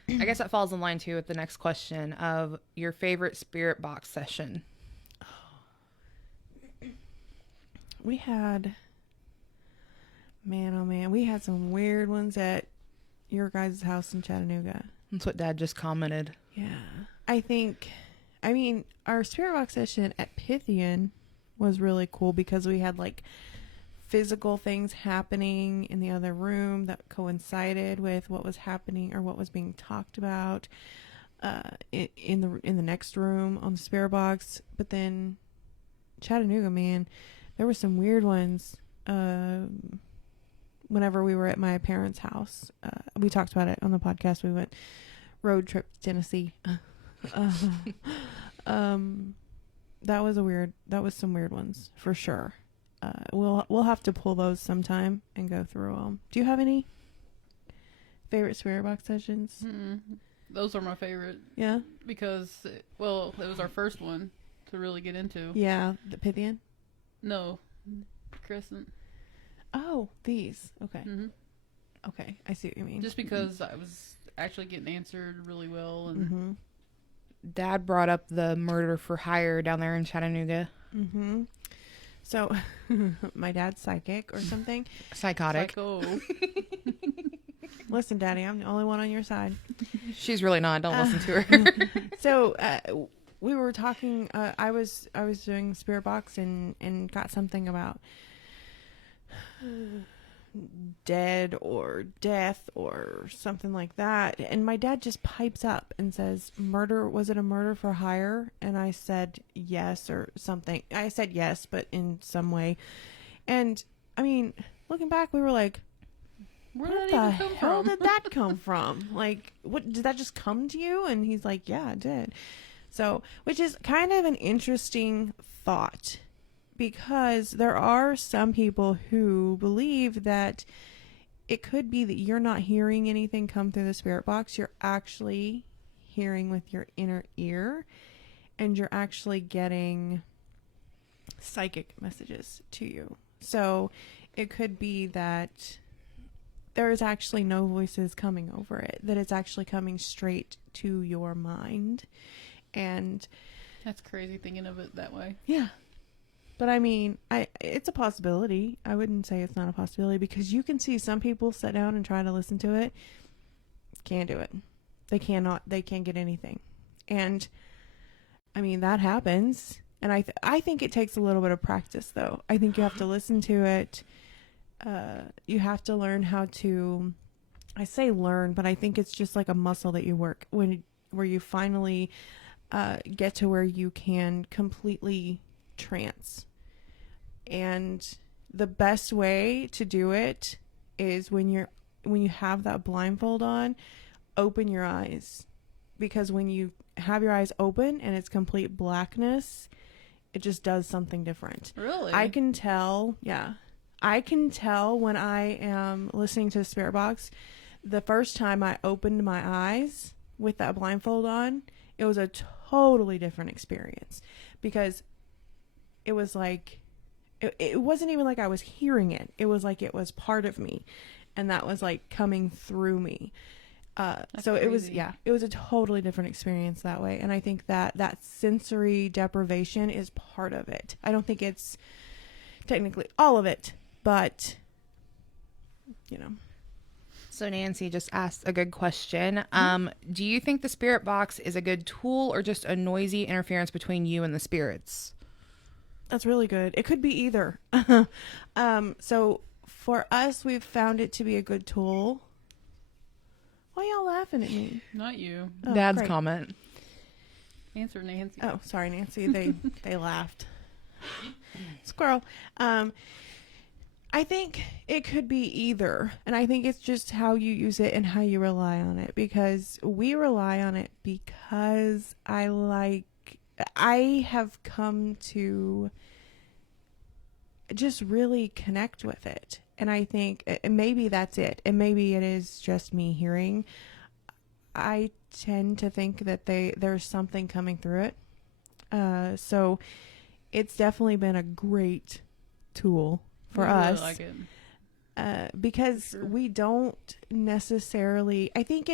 I guess that falls in line too with the next question of your favorite spirit box session. We had, man, oh man, we had some weird ones at your guys' house in Chattanooga. That's what Dad just commented. Yeah. I mean, our spirit box session at Pythian was really cool because we had like physical things happening in the other room that coincided with what was happening or what was being talked about in the next room on the spirit box. But then Chattanooga, man, there were some weird ones. Whenever we were at my parents' house, we talked about it on the podcast. We went road trip to Tennessee. That was some weird ones for sure. We'll have to pull those sometime and go through them. Do you have any favorite spirit box sessions? Those are my favorite. Yeah. Because, well, it was our first one to really get into. Yeah, the Pythian. No, Crescent. Oh, these. Okay. Mm-hmm. Okay, I see what you mean. Just because I was actually getting answered really well, and Dad brought up the murder for hire down there in Chattanooga. So, my dad's psychic or something. Psychotic. psycho. Listen, Daddy, I'm the only one on your side. She's really not. Don't listen to her. So, we were talking. I was doing spirit box and got something about dead or death or something like that, and my dad just pipes up and says, "Murder? Was it a murder for hire?" And I said yes or something. I said yes, but in some way. And I mean, looking back, we were like, Where "Where did the that even come hell from?" did that come from? Like, what did that just come to you?" And he's like, "Yeah, it did." So, which is kind of an interesting thought, because there are some people who believe that it could be that you're not hearing anything come through the spirit box. You're actually hearing with your inner ear, and you're actually getting psychic messages to you. So it could be that there is actually no voices coming over it, that it's actually coming straight to your mind. And That's crazy thinking of it that way. yeah. But I mean, it's a possibility. I wouldn't say it's not a possibility, because you can see some people sit down and try to listen to it. Can't do it. They can't get anything. And I mean, that happens. And I think it takes a little bit of practice, though. I think you have to listen to it. You have to learn how to, I say learn, but I think it's just like a muscle that you work where you finally get to where you can completely trance. And the best way to do it is when you have that blindfold on, open your eyes. Because when you have your eyes open and it's complete blackness, it just does something different. Really? I can tell when I am listening to the spirit box. The first time I opened my eyes with that blindfold on, it was a totally different experience, because it was like, it wasn't even like I was hearing it. It was like it was part of me, and that was like coming through me. So it was, crazy. it was a totally different experience that way. And I think that sensory deprivation is part of it. I don't think it's technically all of it, but you know. So Nancy just asked a good question. Do you think the spirit box is a good tool or just a noisy interference between you and the spirits? That's really good. It could be either. So for us, we've found it to be a good tool. Why y'all laughing at me? Not you. Oh, Dad's great. comment. Answer Nancy. Oh, sorry, Nancy. They laughed. Squirrel. I think it could be either. And I think it's just how you use it and how you rely on it. Because we rely on it because I have come to just really connect with it. And I think maybe that's it. And maybe it is just me hearing. I tend to think that there's something coming through it. So it's definitely been a great tool for us. Really like it. Because For sure. we don't necessarily, I think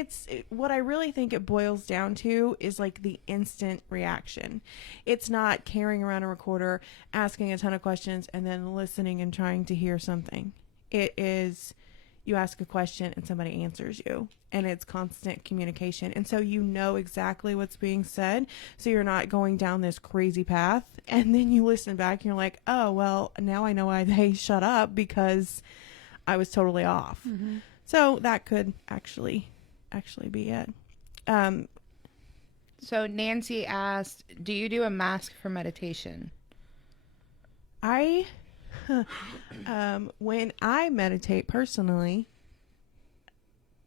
what I really think it boils down to is like the instant reaction. It's not carrying around a recorder, asking a ton of questions, and then listening and trying to hear something. It is, you ask a question and somebody answers you, and it's constant communication. And so you know exactly what's being said. So you're not going down this crazy path. And then you listen back and you're like, oh, well, now I know why they shut up, because I was totally off. Mm-hmm. So that could actually be it. So Nancy asked, do you do a mask for meditation? When I meditate personally,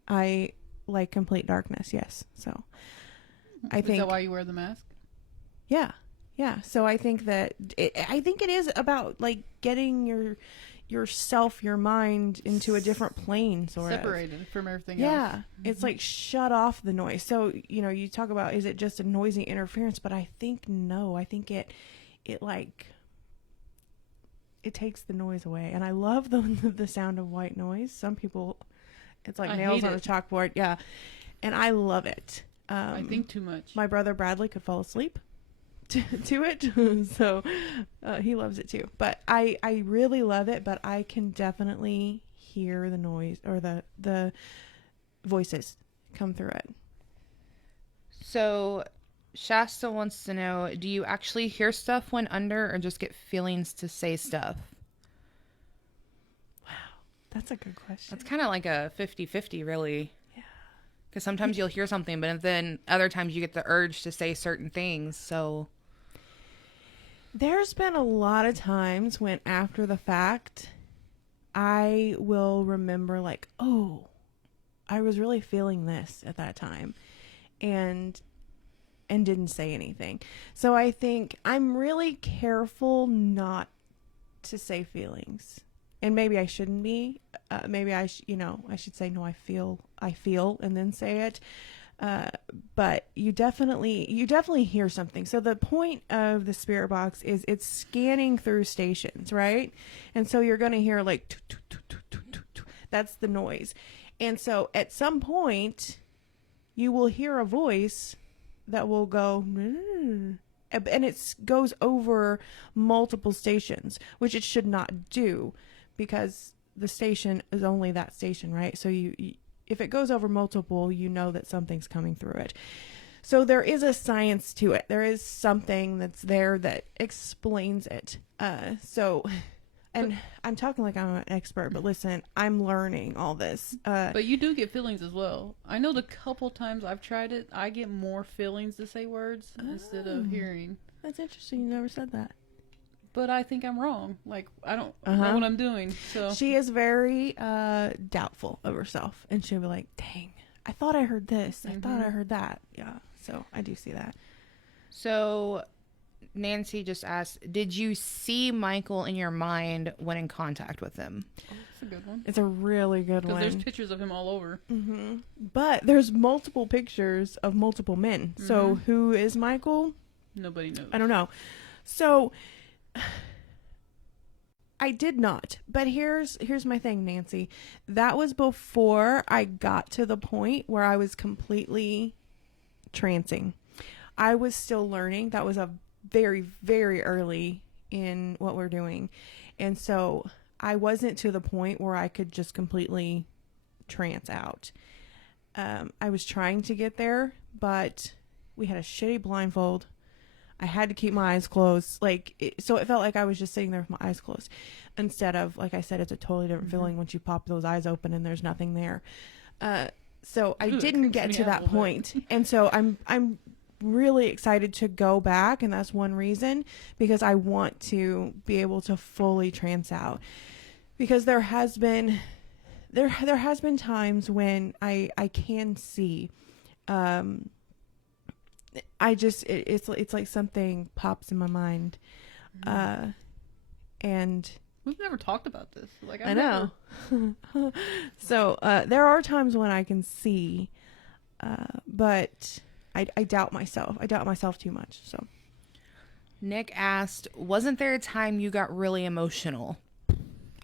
I like complete darkness. Yes. So I think Is that why you wear the mask? Yeah. So I think that I think it is about like getting yourself, your mind into a different plane, sort of. Separated from everything Yeah. else. It's like shut off the noise. So, you talk about, is it just a noisy interference? But I think no. I think it takes the noise away. And I love the sound of white noise. Some people, it's like I nails hate on a it. chalkboard. Yeah. And I love it. I think too much. My brother Bradley could fall asleep to it. So he loves it too. But I really love it, but I can definitely hear the noise or the voices come through it. So Shasta wants to know, do you actually hear stuff when under or just get feelings to say stuff? That's a good question. That's kind of like a 50-50, really. Yeah. Because sometimes you'll hear something, but then other times you get the urge to say certain things. So There's been a lot of times when after the fact, I will remember like, oh, I was really feeling this at that time and didn't say anything. So I think I'm really careful not to say feelings. And maybe I shouldn't be. Maybe I should say, no, I feel, and then say it. But you definitely hear something. So the point of the spirit box is it's scanning through stations, right? And so you're going to hear like, toot, toot, toot, toot, toot, toot, toot. That's the noise. And so at some point you will hear a voice that will go, and it goes over multiple stations, which it should not do because the station is only that station, right? So you if it goes over multiple, you know that something's coming through it. So there is a science to it. There is something that's there that explains it. And I'm talking like I'm an expert, but listen, I'm learning all this. But you do get feelings as well. I know the couple times I've tried it, I get more feelings to say words instead of hearing. That's interesting. You never said that. But I think I'm wrong. Like, I don't know what I'm doing. So She is very doubtful of herself. And she'll be like, dang, I thought I heard this. I thought I heard that. Yeah. So I do see that. So Nancy just asked, did you see Michael in your mind when in contact with him? that's a good one. It's a really good Because one. there's pictures of him all over. But there's multiple pictures of multiple men. So who is Michael? Nobody knows. I don't know. So I did not. But here's my thing, Nancy. That was before I got to the point where I was completely trancing. I was still learning. That was a very, very early in what we're doing. And so I wasn't to the point where I could just completely trance out. I was trying to get there, but we had a shitty blindfold. I had to keep my eyes closed. So it felt like I was just sitting there with my eyes closed. Instead of, like I said, it's a totally different feeling once you pop those eyes open and there's nothing there. So I didn't get to that point. And so I'm really excited to go back. And that's one reason, because I want to be able to fully trance out. because there has been times when I can see, it's like something pops in my mind, and We've never talked about this. Like I know. So there are times when I can see, but I doubt myself. I doubt myself too much. So Nick asked, wasn't there a time you got really emotional?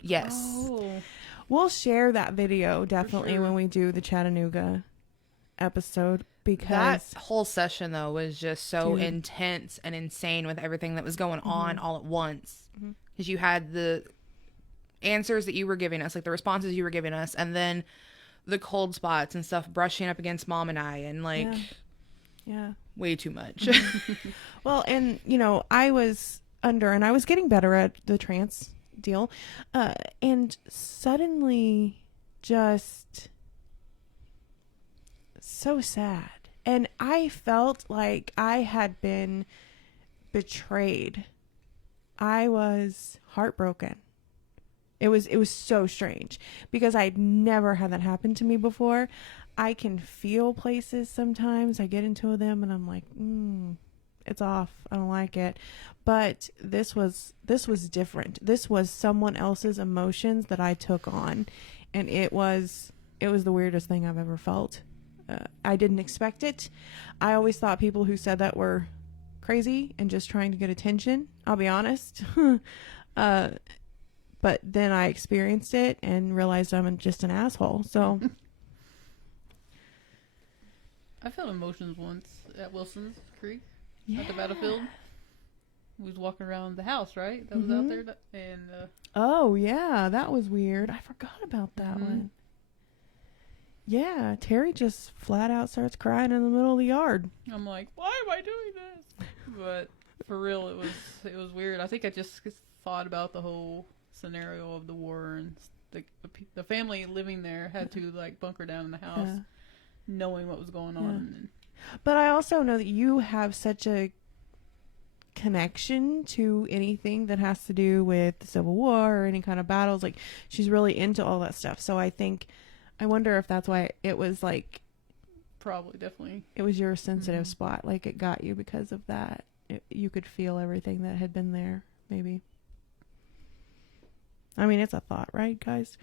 Yes. Oh, we'll share that video definitely sure. when we do the Chattanooga episode, because That whole session, though, was just so Dude. intense and insane with everything that was going on all at once. Mhm. Because you had the answers that you were giving us, like the responses you were giving us, and then the cold spots and stuff brushing up against Mom and I, and like yeah. way too much. Well, and I was and I was getting better at the trance deal, and suddenly just so sad, and I felt like I had been betrayed. I was heartbroken. It was so strange because I'd never had that happen to me before. I can feel places sometimes. I get into them and I'm like, it's off. I don't like it. But this was different. This was someone else's emotions that I took on, and it was the weirdest thing I've ever felt. I didn't expect it. I always thought people who said that were crazy and just trying to get attention. I'll be honest. But then I experienced it and realized I'm just an asshole. So I felt emotions once at Wilson's Creek at the battlefield. We was walking around the house, right? That was out there, and oh yeah, that was weird. I forgot about that one. Yeah, Terry just flat out starts crying in the middle of the yard. I'm like, why am I doing this? But for real, it was weird. I think I just thought about the whole scenario of the war, and the family living there had to like bunker down in the house, knowing what was going on. But I also know that you have such a connection to anything that has to do with the Civil War or any kind of battles. Like, she's really into all that stuff. So I wonder if that's why it was like, Probably, definitely. it was your sensitive spot. Like, it got you because of that. You could feel everything that had been there, maybe. I mean, it's a thought, right, guys?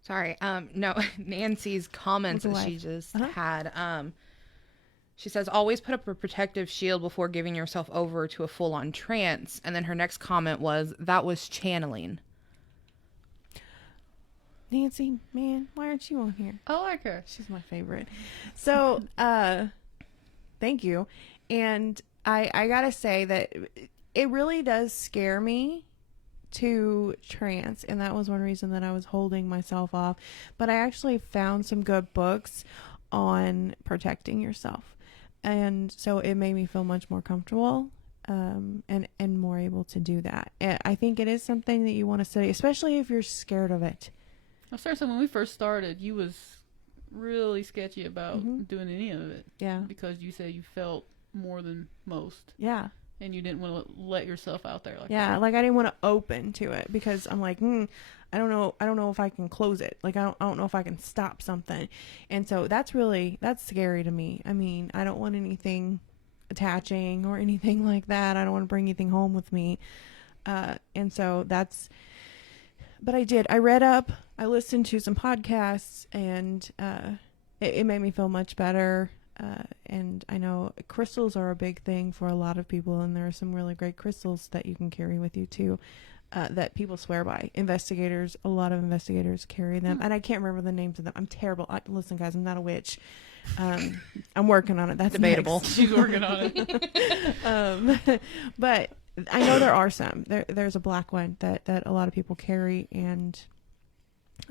Sorry. No, Nancy's comments that she just had. She says, always put up a protective shield before giving yourself over to a full-on trance. And then her next comment was, that was channeling. Nancy, man, why aren't you on here? I like her. She's my favorite. So, thank you. And I gotta say that it really does scare me to trance, and that was one reason that I was holding myself off. But I actually found some good books on protecting yourself, and so it made me feel much more comfortable, and more able to do that. And I think it is something that you want to study, especially if you're scared of it. I started saying when we first started, you was really sketchy about doing any of it. Yeah. Because you said you felt more than most. Yeah. And you didn't want to let yourself out there like Yeah, that. like I didn't want to open to it because I'm like, I don't know if I can close it. Like I don't know if I can stop something. And so that's scary to me. I mean, I don't want anything attaching or anything like that. I don't want to bring anything home with me. And so but I read up, I listened to some podcasts, and it made me feel much better. And I know crystals are a big thing for a lot of people, and there are some really great crystals that you can carry with you too, that people swear by. A lot of investigators carry them, and I can't remember the names of them. I'm terrible. Listen, guys, I'm not a witch. I'm working on it. That's Debatable. next. She's working on it. But I know there are some. There's a black one that a lot of people carry, and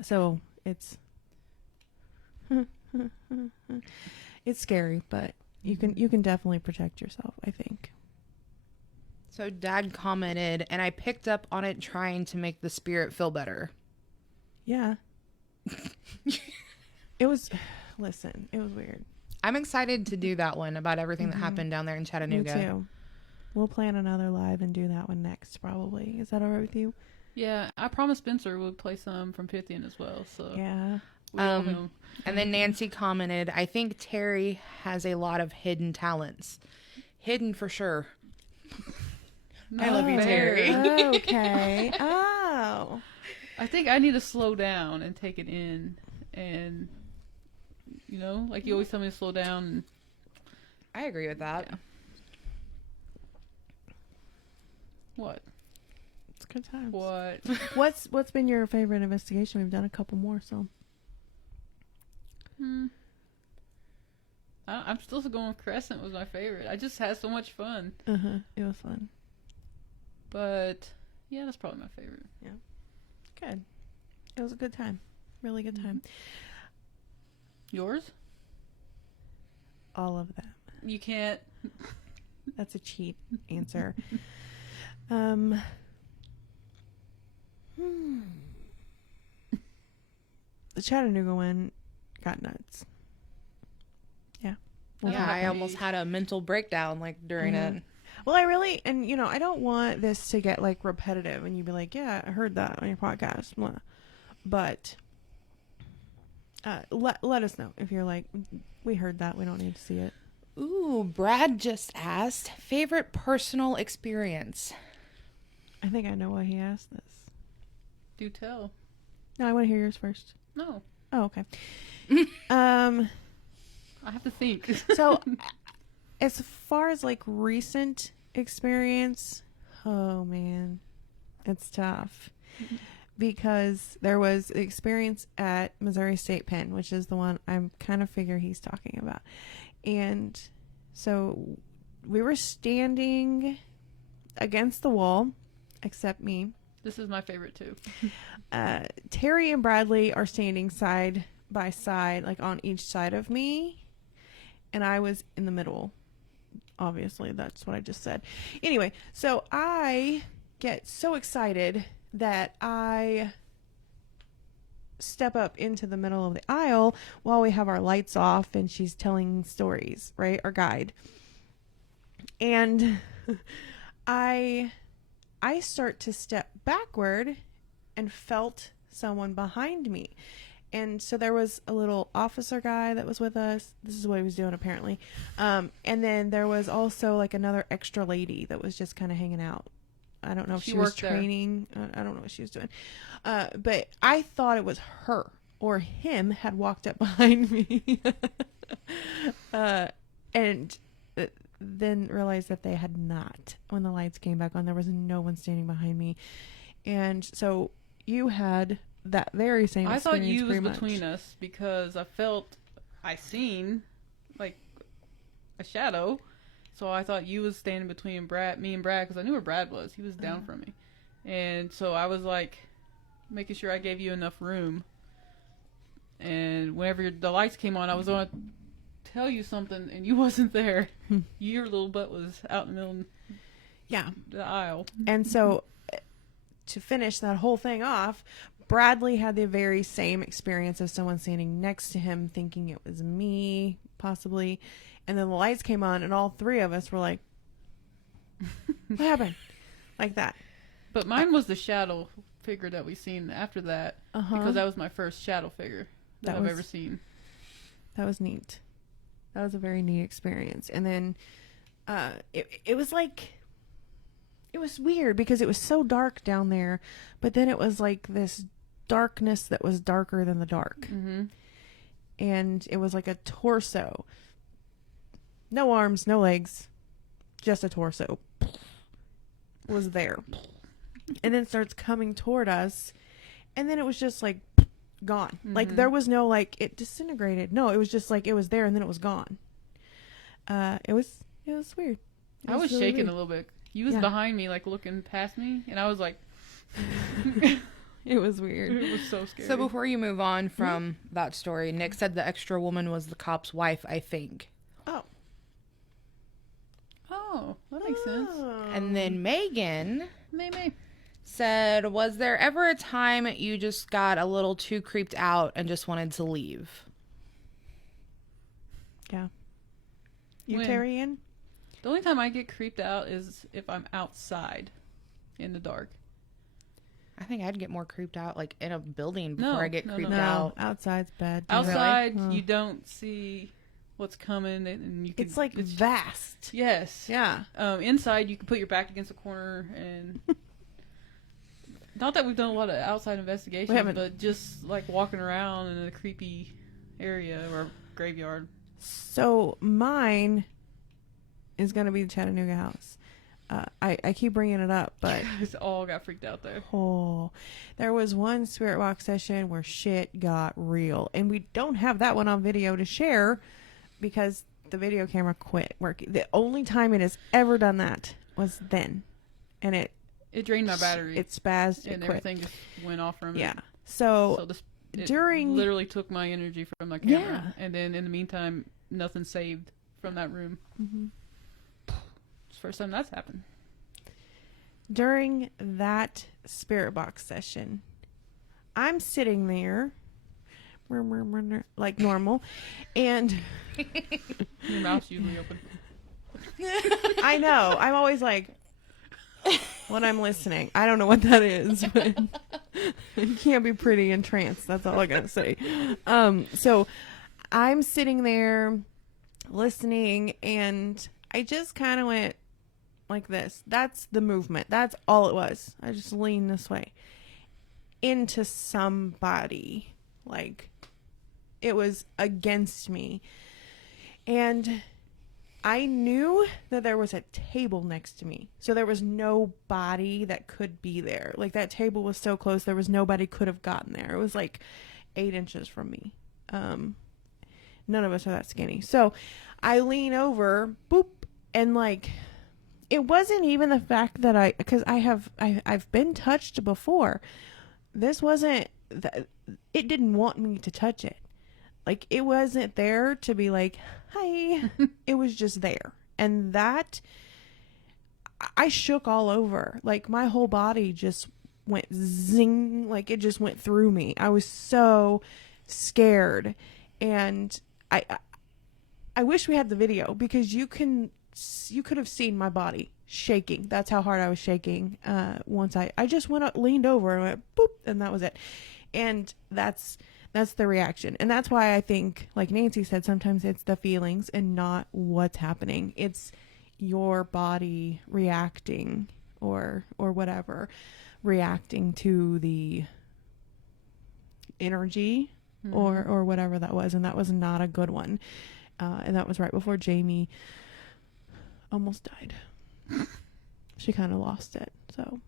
so it's it's scary, but you can definitely protect yourself, I think. So Dad commented, and I picked up on it trying to make the spirit feel better. Yeah. It was weird. I'm excited to do that one about everything that happened down there in Chattanooga. Me too. We'll plan another live and do that one next, probably. Is that all right with you? Yeah, I promised Spencer would play some from Pythian as well. So Yeah. we all know. And then Nancy commented, I think Terry has a lot of hidden talents. Hidden for sure. I love you, Terry. Okay. Oh. I think I need to slow down and take it in, and you know, like you always tell me to slow down. And, I agree with that. Yeah. What? It's good times. What? What's been your favorite investigation? We've done a couple more, so. I'm still going with Crescent was my favorite. I just had so much fun. It was fun. But yeah, that's probably my favorite. Yeah. Good. It was a good time. Really good time. Yours? All of them. You can't. That's a cheat answer. The Chattanooga one got nuts. Yeah. Yeah, I almost had a mental breakdown like during it. Well, I really, and you know, I don't want this to get like repetitive and you'd be like, yeah, I heard that on your podcast. Blah. But let us know if you're like, we heard that. We don't need to see it. Ooh, Brad just asked, favorite personal experience. I think I know why he asked this. Do tell. No, I want to hear yours first. No. Oh, okay. I have to think. So, as far as like recent experience, oh man, it's tough because there was experience at Missouri State Pen, which is the one I'm kind of figure he's talking about. And so we were standing against the wall, except me. This is my favorite too. Terry and Bradley are standing side by side, like on each side of me. And I was in the middle. Obviously, that's what I just said. Anyway, so I get so excited that I step up into the middle of the aisle while we have our lights off and she's telling stories, right? Our guide. And I start to step backward and felt someone behind me. And so there was a little officer guy that was with us. This is what he was doing apparently. And then there was also like another extra lady that was just kind of hanging out. I don't know if she was training. I don't know what she was doing. But I thought it was her or him had walked up behind me. And then realized that they had not. When the lights came back on, there was no one standing behind me. And so you had that very same experience. I thought you was between us because I seen like a shadow. So I thought you was standing between me and Brad because I knew where Brad was. He was down from me. And so I was like making sure I gave you enough room. And whenever the lights came on, I was going to tell you something and you wasn't there. Your little butt was out in the middle of the aisle. And so to finish that whole thing off, Bradley had the very same experience of someone standing next to him thinking it was me, possibly. And then the lights came on and all three of us were like, what happened? Like that. But mine was the shadow figure that we seen after that. Because that was my first shadow figure that I've ever seen. That was neat. That was a very neat experience. And then it was like, it was weird because it was so dark down there. But then it was like this darkness that was darker than the dark. And it was like a torso. No arms, no legs, just a torso was there. And then starts coming toward us. And then it was just like gone. Like there was no like it disintegrated. No, it was just like it was there and then it was gone. It was weird. I was really shaking weird. a little bit. You was behind me, like looking past me, and I was like, it was weird. It was so scary. So before you move on from that story, Nick said the extra woman was the cop's wife, I think. Oh, that makes sense. And then Megan Maybe. said, was there ever a time you just got a little too creeped out and just wanted to leave? Yeah. You, When? Terry, in? The only time I get creeped out is if I'm outside in the dark. I think I'd get more creeped out like in a building No, before I get no, creeped no. out. Outside's bad. Outside, Really? you don't see what's coming, and you can. It's like vast. Yes. Yeah. Inside, you can put your back against a corner and. Not that we've done a lot of outside investigations, but just like walking around in a creepy area or graveyard. So mine is going to be the Chattanooga house. I keep bringing it up, but We all got freaked out there. there was one spirit box session where shit got real, and we don't have that one on video to share because the video camera quit working. The only time it has ever done that was then, and it drained my battery. It spazzed. And it quit. everything just went off from it. Yeah. So it during literally took my energy from my camera, and then in the meantime, nothing saved from that room. Mm-hmm. It's the first time that's happened. During that spirit box session, I'm sitting there like normal, and Your mouth's usually open. I know I'm always like when I'm listening. I don't know what that is, but it can't be pretty in trance. That's all I gotta say. So I'm sitting there listening, and I just kind of went like this. That's the movement. That's all it was. I just leaned this way into somebody. Like it was against me. And I knew that there was a table next to me. So there was no body that could be there. Like that table was so close, there was nobody could have gotten there. It was like 8 inches from me. None of us are that skinny. So I lean over, boop, and like it wasn't even the fact that because I've been touched before. This wasn't it didn't want me to touch it. Like it wasn't there to be like, hi. It was just there. And that I shook all over. Like my whole body just went zing, like it just went through me. I was so scared. And I wish we had the video because you could have seen my body shaking. That's how hard I was shaking. Once I just went up, leaned over and went boop, and that was it. And that's the reaction. And that's why I think, like Nancy said, sometimes it's the feelings and not what's happening. It's your body reacting or whatever, reacting to the energy or whatever that was. And that was not a good one. And that was right before Jamie almost died. She kind of lost it. So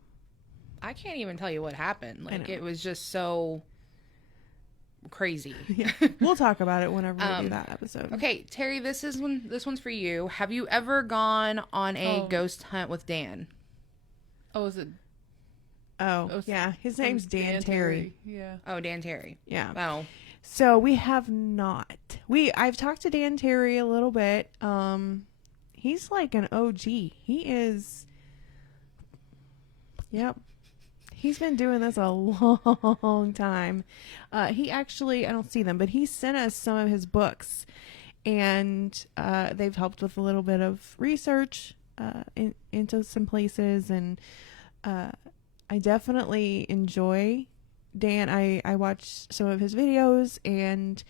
I can't even tell you what happened. Like it was just so crazy. Yeah. We'll talk about it whenever we do that episode. Okay, Terry, this one's for you. Have you ever gone on a ghost hunt with Dan? Oh, is it? Oh, yeah. His name's Dan Terry. Yeah. Oh, Dan Terry. Yeah. Oh. So we have not. I've talked to Dan Terry a little bit. He's like an OG. He is. Yep. He's been doing this a long time. He actually, I don't see them, but he sent us some of his books, and they've helped with a little bit of research into some places, and I definitely enjoy Dan. I watch some of his videos, and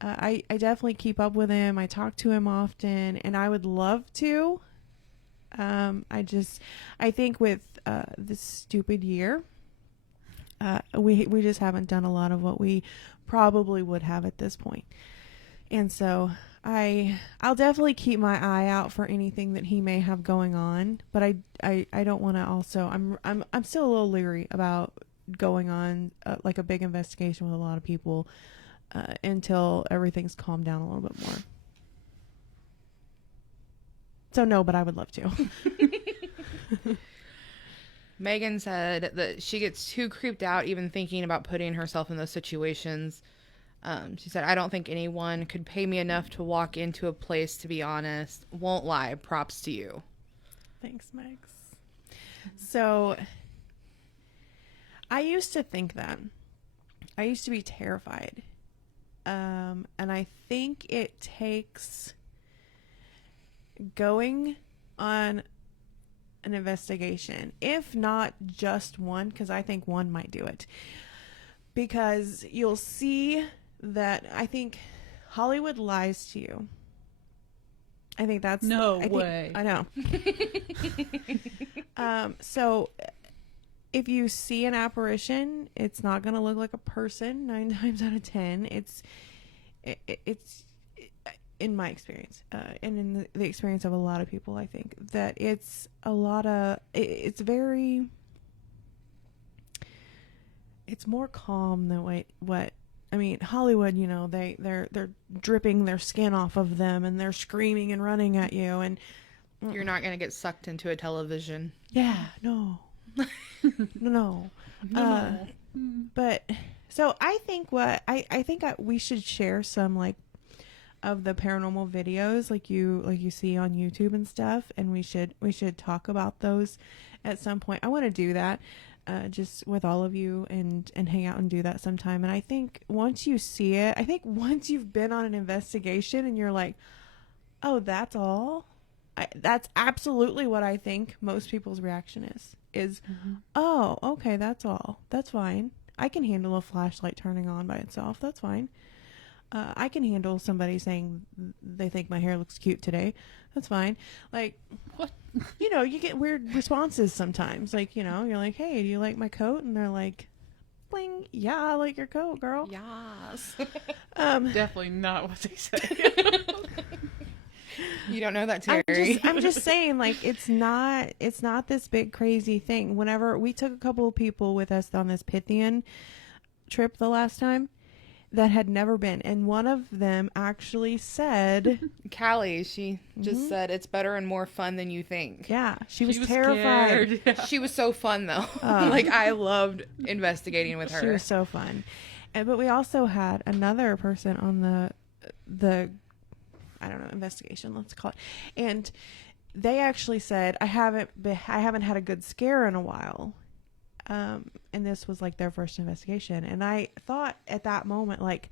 I definitely keep up with him. I talk to him often, and I would love to. I think with this stupid year, we just haven't done a lot of what we probably would have at this point. And so I'll definitely keep my eye out for anything that he may have going on, but I don't want to also, I'm still a little leery about going on like a big investigation with a lot of people until everything's calmed down a little bit more. So no, but I would love to. Megan said that she gets too creeped out even thinking about putting herself in those situations. She said, I don't think anyone could pay me enough to walk into a place, to be honest. Won't lie. Props to you. Thanks, Megs. So I used to think that. I used to be terrified. And I think it takes going on an investigation, if not just one, because I think one might do it. Because you'll see that I think Hollywood lies to you. I think that's way. I know. So if you see an apparition, it's not going to look like a person 9 times out of 10. It's in my experience, and in the experience of a lot of people, I think that it's more calm than what I mean. Hollywood, you know, they're dripping their skin off of them, and they're screaming and running at you, and You're not going to get sucked into a television. yeah, no. No. But so I think we should share some like of the paranormal videos like you see on YouTube and stuff, and we should talk about those at some point. I want to do that just with all of you and hang out and do that sometime. And I think once you see it, I think once you've been on an investigation and you're like, oh, that's all. That's absolutely what I think most people's reaction is oh, okay, that's all. That's fine. I can handle a flashlight turning on by itself. That's fine. I can handle somebody saying they think my hair looks cute today. That's fine. Like, What? You know, you get weird responses sometimes. Like, you know, you're like, hey, do you like my coat? And they're like, bling, yeah, I like your coat, girl. Yes. Definitely not what they say. You don't know that, Terry. I'm just saying, like, it's not this big crazy thing. Whenever we took a couple of people with us on this Pythian trip the last time that had never been, and one of them actually said, Callie, she just said it's better and more fun than you think. yeah, she was terrified. Scared. Yeah. She was so fun though. Like I loved investigating with her. She was so fun. But we also had another person on the I don't know, investigation, let's call it. And they actually said, I haven't had a good scare in a while. And this was like their first investigation. And I thought at that moment, like,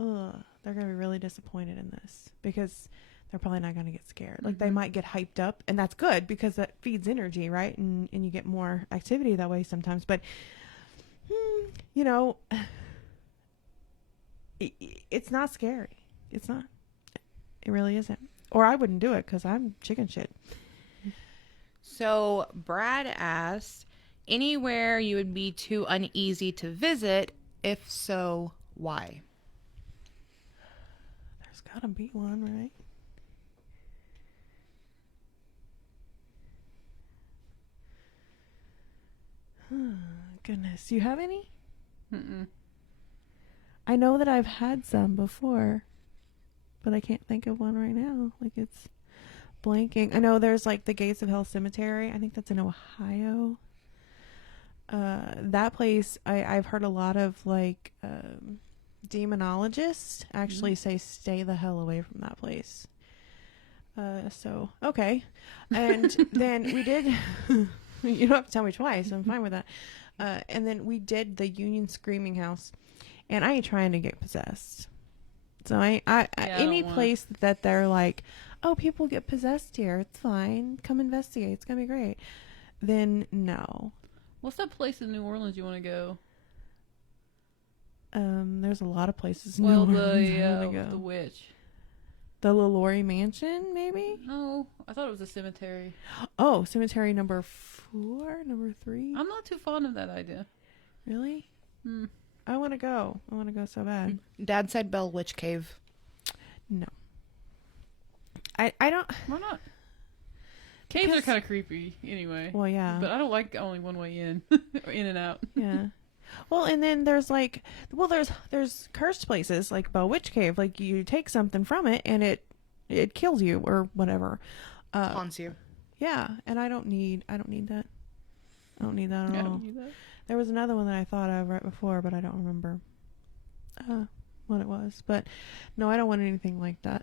ugh, they're going to be really disappointed in this because they're probably not going to get scared. Like they might get hyped up, and that's good because that feeds energy, right? And you get more activity that way sometimes. But, you know, it's not scary. It's not. It really isn't. Or I wouldn't do it because I'm chicken shit. So Brad asked, anywhere you would be too uneasy to visit? If so, why? There's gotta be one, right? Goodness. You have any? Mm-mm. I know that I've had some before, but I can't think of one right now. Like, it's blanking. I know there's like the Gates of Hell Cemetery. I think that's in Ohio. That place, I've heard a lot of like demonologists actually say stay the hell away from that place. So okay. And then we did you don't have to tell me twice, I'm fine with that. And then we did the Union Screaming House, and I ain't trying to get possessed. So I any place that they're like, oh, people get possessed here, it's fine, come investigate, it's gonna be great, then no. What's that place in New Orleans you want to go? There's a lot of places in New Orleans I want to go. The witch. The LaLaurie Mansion, maybe? No, I thought it was a cemetery. Oh, cemetery number 4, number 3. I'm not too fond of that idea. Really? Hmm. I want to go. I want to go so bad. Dad said Bell Witch Cave. No. I don't. Why not? Caves are kind of creepy anyway. Well, yeah. But I don't like only one way in. Or in and out. Yeah. Well, and then there's like, there's cursed places like Bell Witch Cave. Like you take something from it and it kills you or whatever. Haunts you. Yeah, and I don't need that. I don't need that at all. I don't need that. There was another one that I thought of right before, but I don't remember what it was. But no, I don't want anything like that.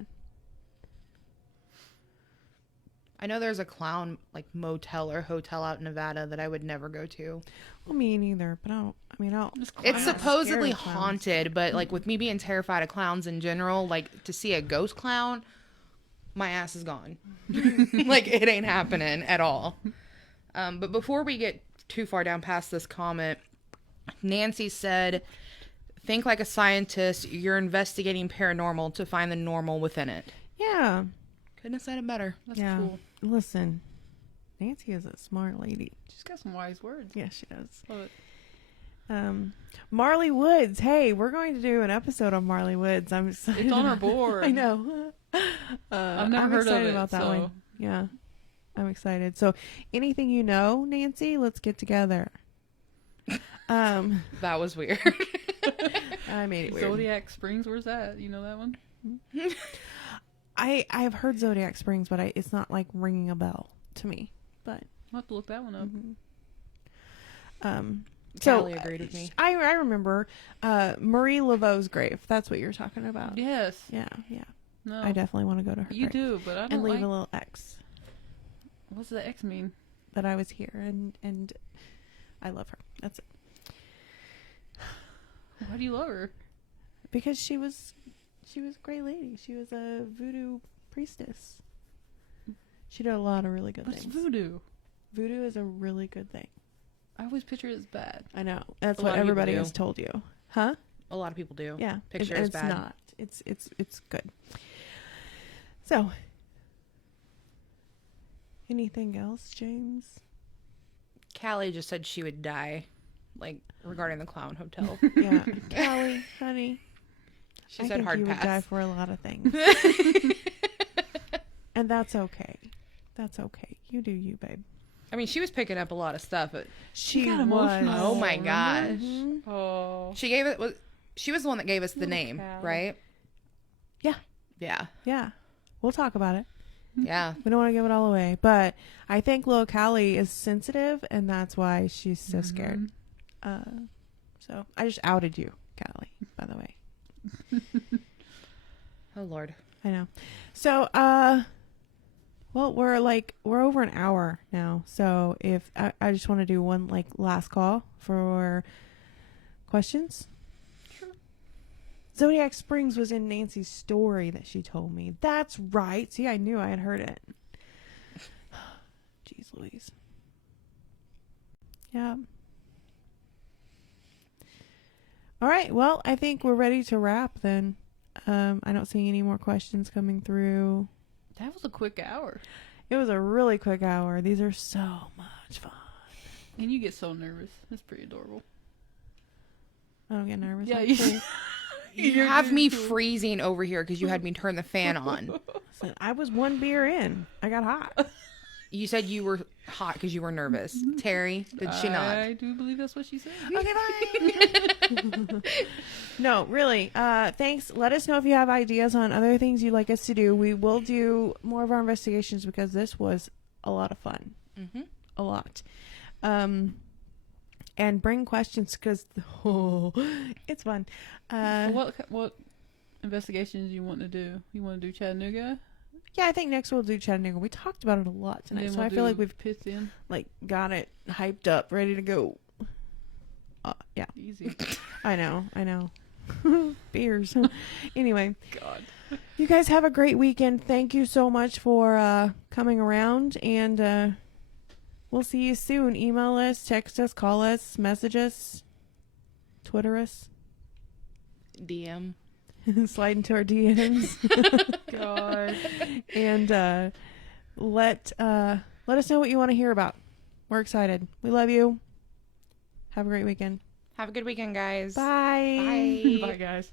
I know there's a clown like motel or hotel out in Nevada that I would never go to. Well, me neither, but I don't. It's supposedly scared of clowns. haunted, but like with me being terrified of clowns in general, like to see a ghost clown, my ass is gone. Like, it ain't happening at all. But before we get too far down past this comment, Nancy said, think like a scientist. You're investigating paranormal to find the normal within it. Yeah. Couldn't have said it better. That's Yeah. cool. Listen, Nancy is a smart lady. She's got some wise words. Yeah, she does. Love it. Marley Woods. Hey, we're going to do an episode on Marley Woods. I'm excited. It's on our board. I know. I've never I'm heard of excited it, about that so- one. Yeah, I'm excited. So, anything you know, Nancy, let's get together. That was weird. I made it weird. Zodiac Springs, where's that? You know that one? I've heard Zodiac Springs, but it's not like ringing a bell to me. But I'll have to look that one up. so Callie agreed with me. I remember Marie Laveau's grave. That's what you're talking about. Yes. Yeah. No. I definitely want to go to her You grave do, but I don't and leave like... a little X What's the X mean? that I was here and I love her. That's it. Why do you love her? Because she was a great lady. She was a voodoo priestess. She did a lot of really good What's things. voodoo? Voodoo is a really good thing. I always picture it as bad. I know. That's A what lot of people everybody do. has told you. Huh? A lot of people do. Yeah. Picture and is it's bad. not. It's good. So, anything else, James? Callie just said she would die, like, regarding the clown hotel. Yeah. Callie, honey. She I said think hard you would die pass. for a lot of things. And that's okay. That's okay. You do you, babe. I mean, she was picking up a lot of stuff. But She got was. emotional. oh my remember? gosh. Mhm. Oh. She gave it. She was the one that gave us the Little name, Callie. right? Yeah. Yeah. Yeah. We'll talk about it. Yeah. We don't want to give it all away. But I think little Callie is sensitive, and that's why she's so scared. So I just outed you, Callie, by the way. Oh Lord. I know. So, well, we're over an hour now. So if I just want to do one last call for questions. Sure. Zodiac Springs was in Nancy's story that she told me. That's right. See, I knew I had heard it. Jeez Louise. Yeah. All right. Well, I think we're ready to wrap then. I don't see any more questions coming through. That was a quick hour. It was a really quick hour. These are so much fun. And you get so nervous. That's pretty adorable. I don't get nervous. Yeah, I'm you- cool. You have me freezing over here because you had me turn the fan on. Listen, I was one beer in. I got hot. You said you were hot because you were nervous. Terry, did she not? I do believe that's what she said. Okay, bye. No, really. Thanks. Let us know if you have ideas on other things you'd like us to do. We will do more of our investigations because this was a lot of fun. Mm-hmm. A lot. And bring questions because it's fun. So what investigations you want to do? You want to do Chattanooga? Yeah, I think next we'll do Chattanooga. We talked about it a lot And tonight, then so we'll I feel like do we've Pittston. got it hyped up, ready to go. Yeah, Easy. I know. Beers. Anyway, God. you guys have a great weekend. Thank you so much for coming around, and we'll see you soon. Email us, text us, call us, message us, Twitter us, DM. slide into our DMs, God. and let us know what you want to hear about. We're excited. We love you. Have a great weekend. Have a good weekend, guys. Bye. Bye. Bye, guys.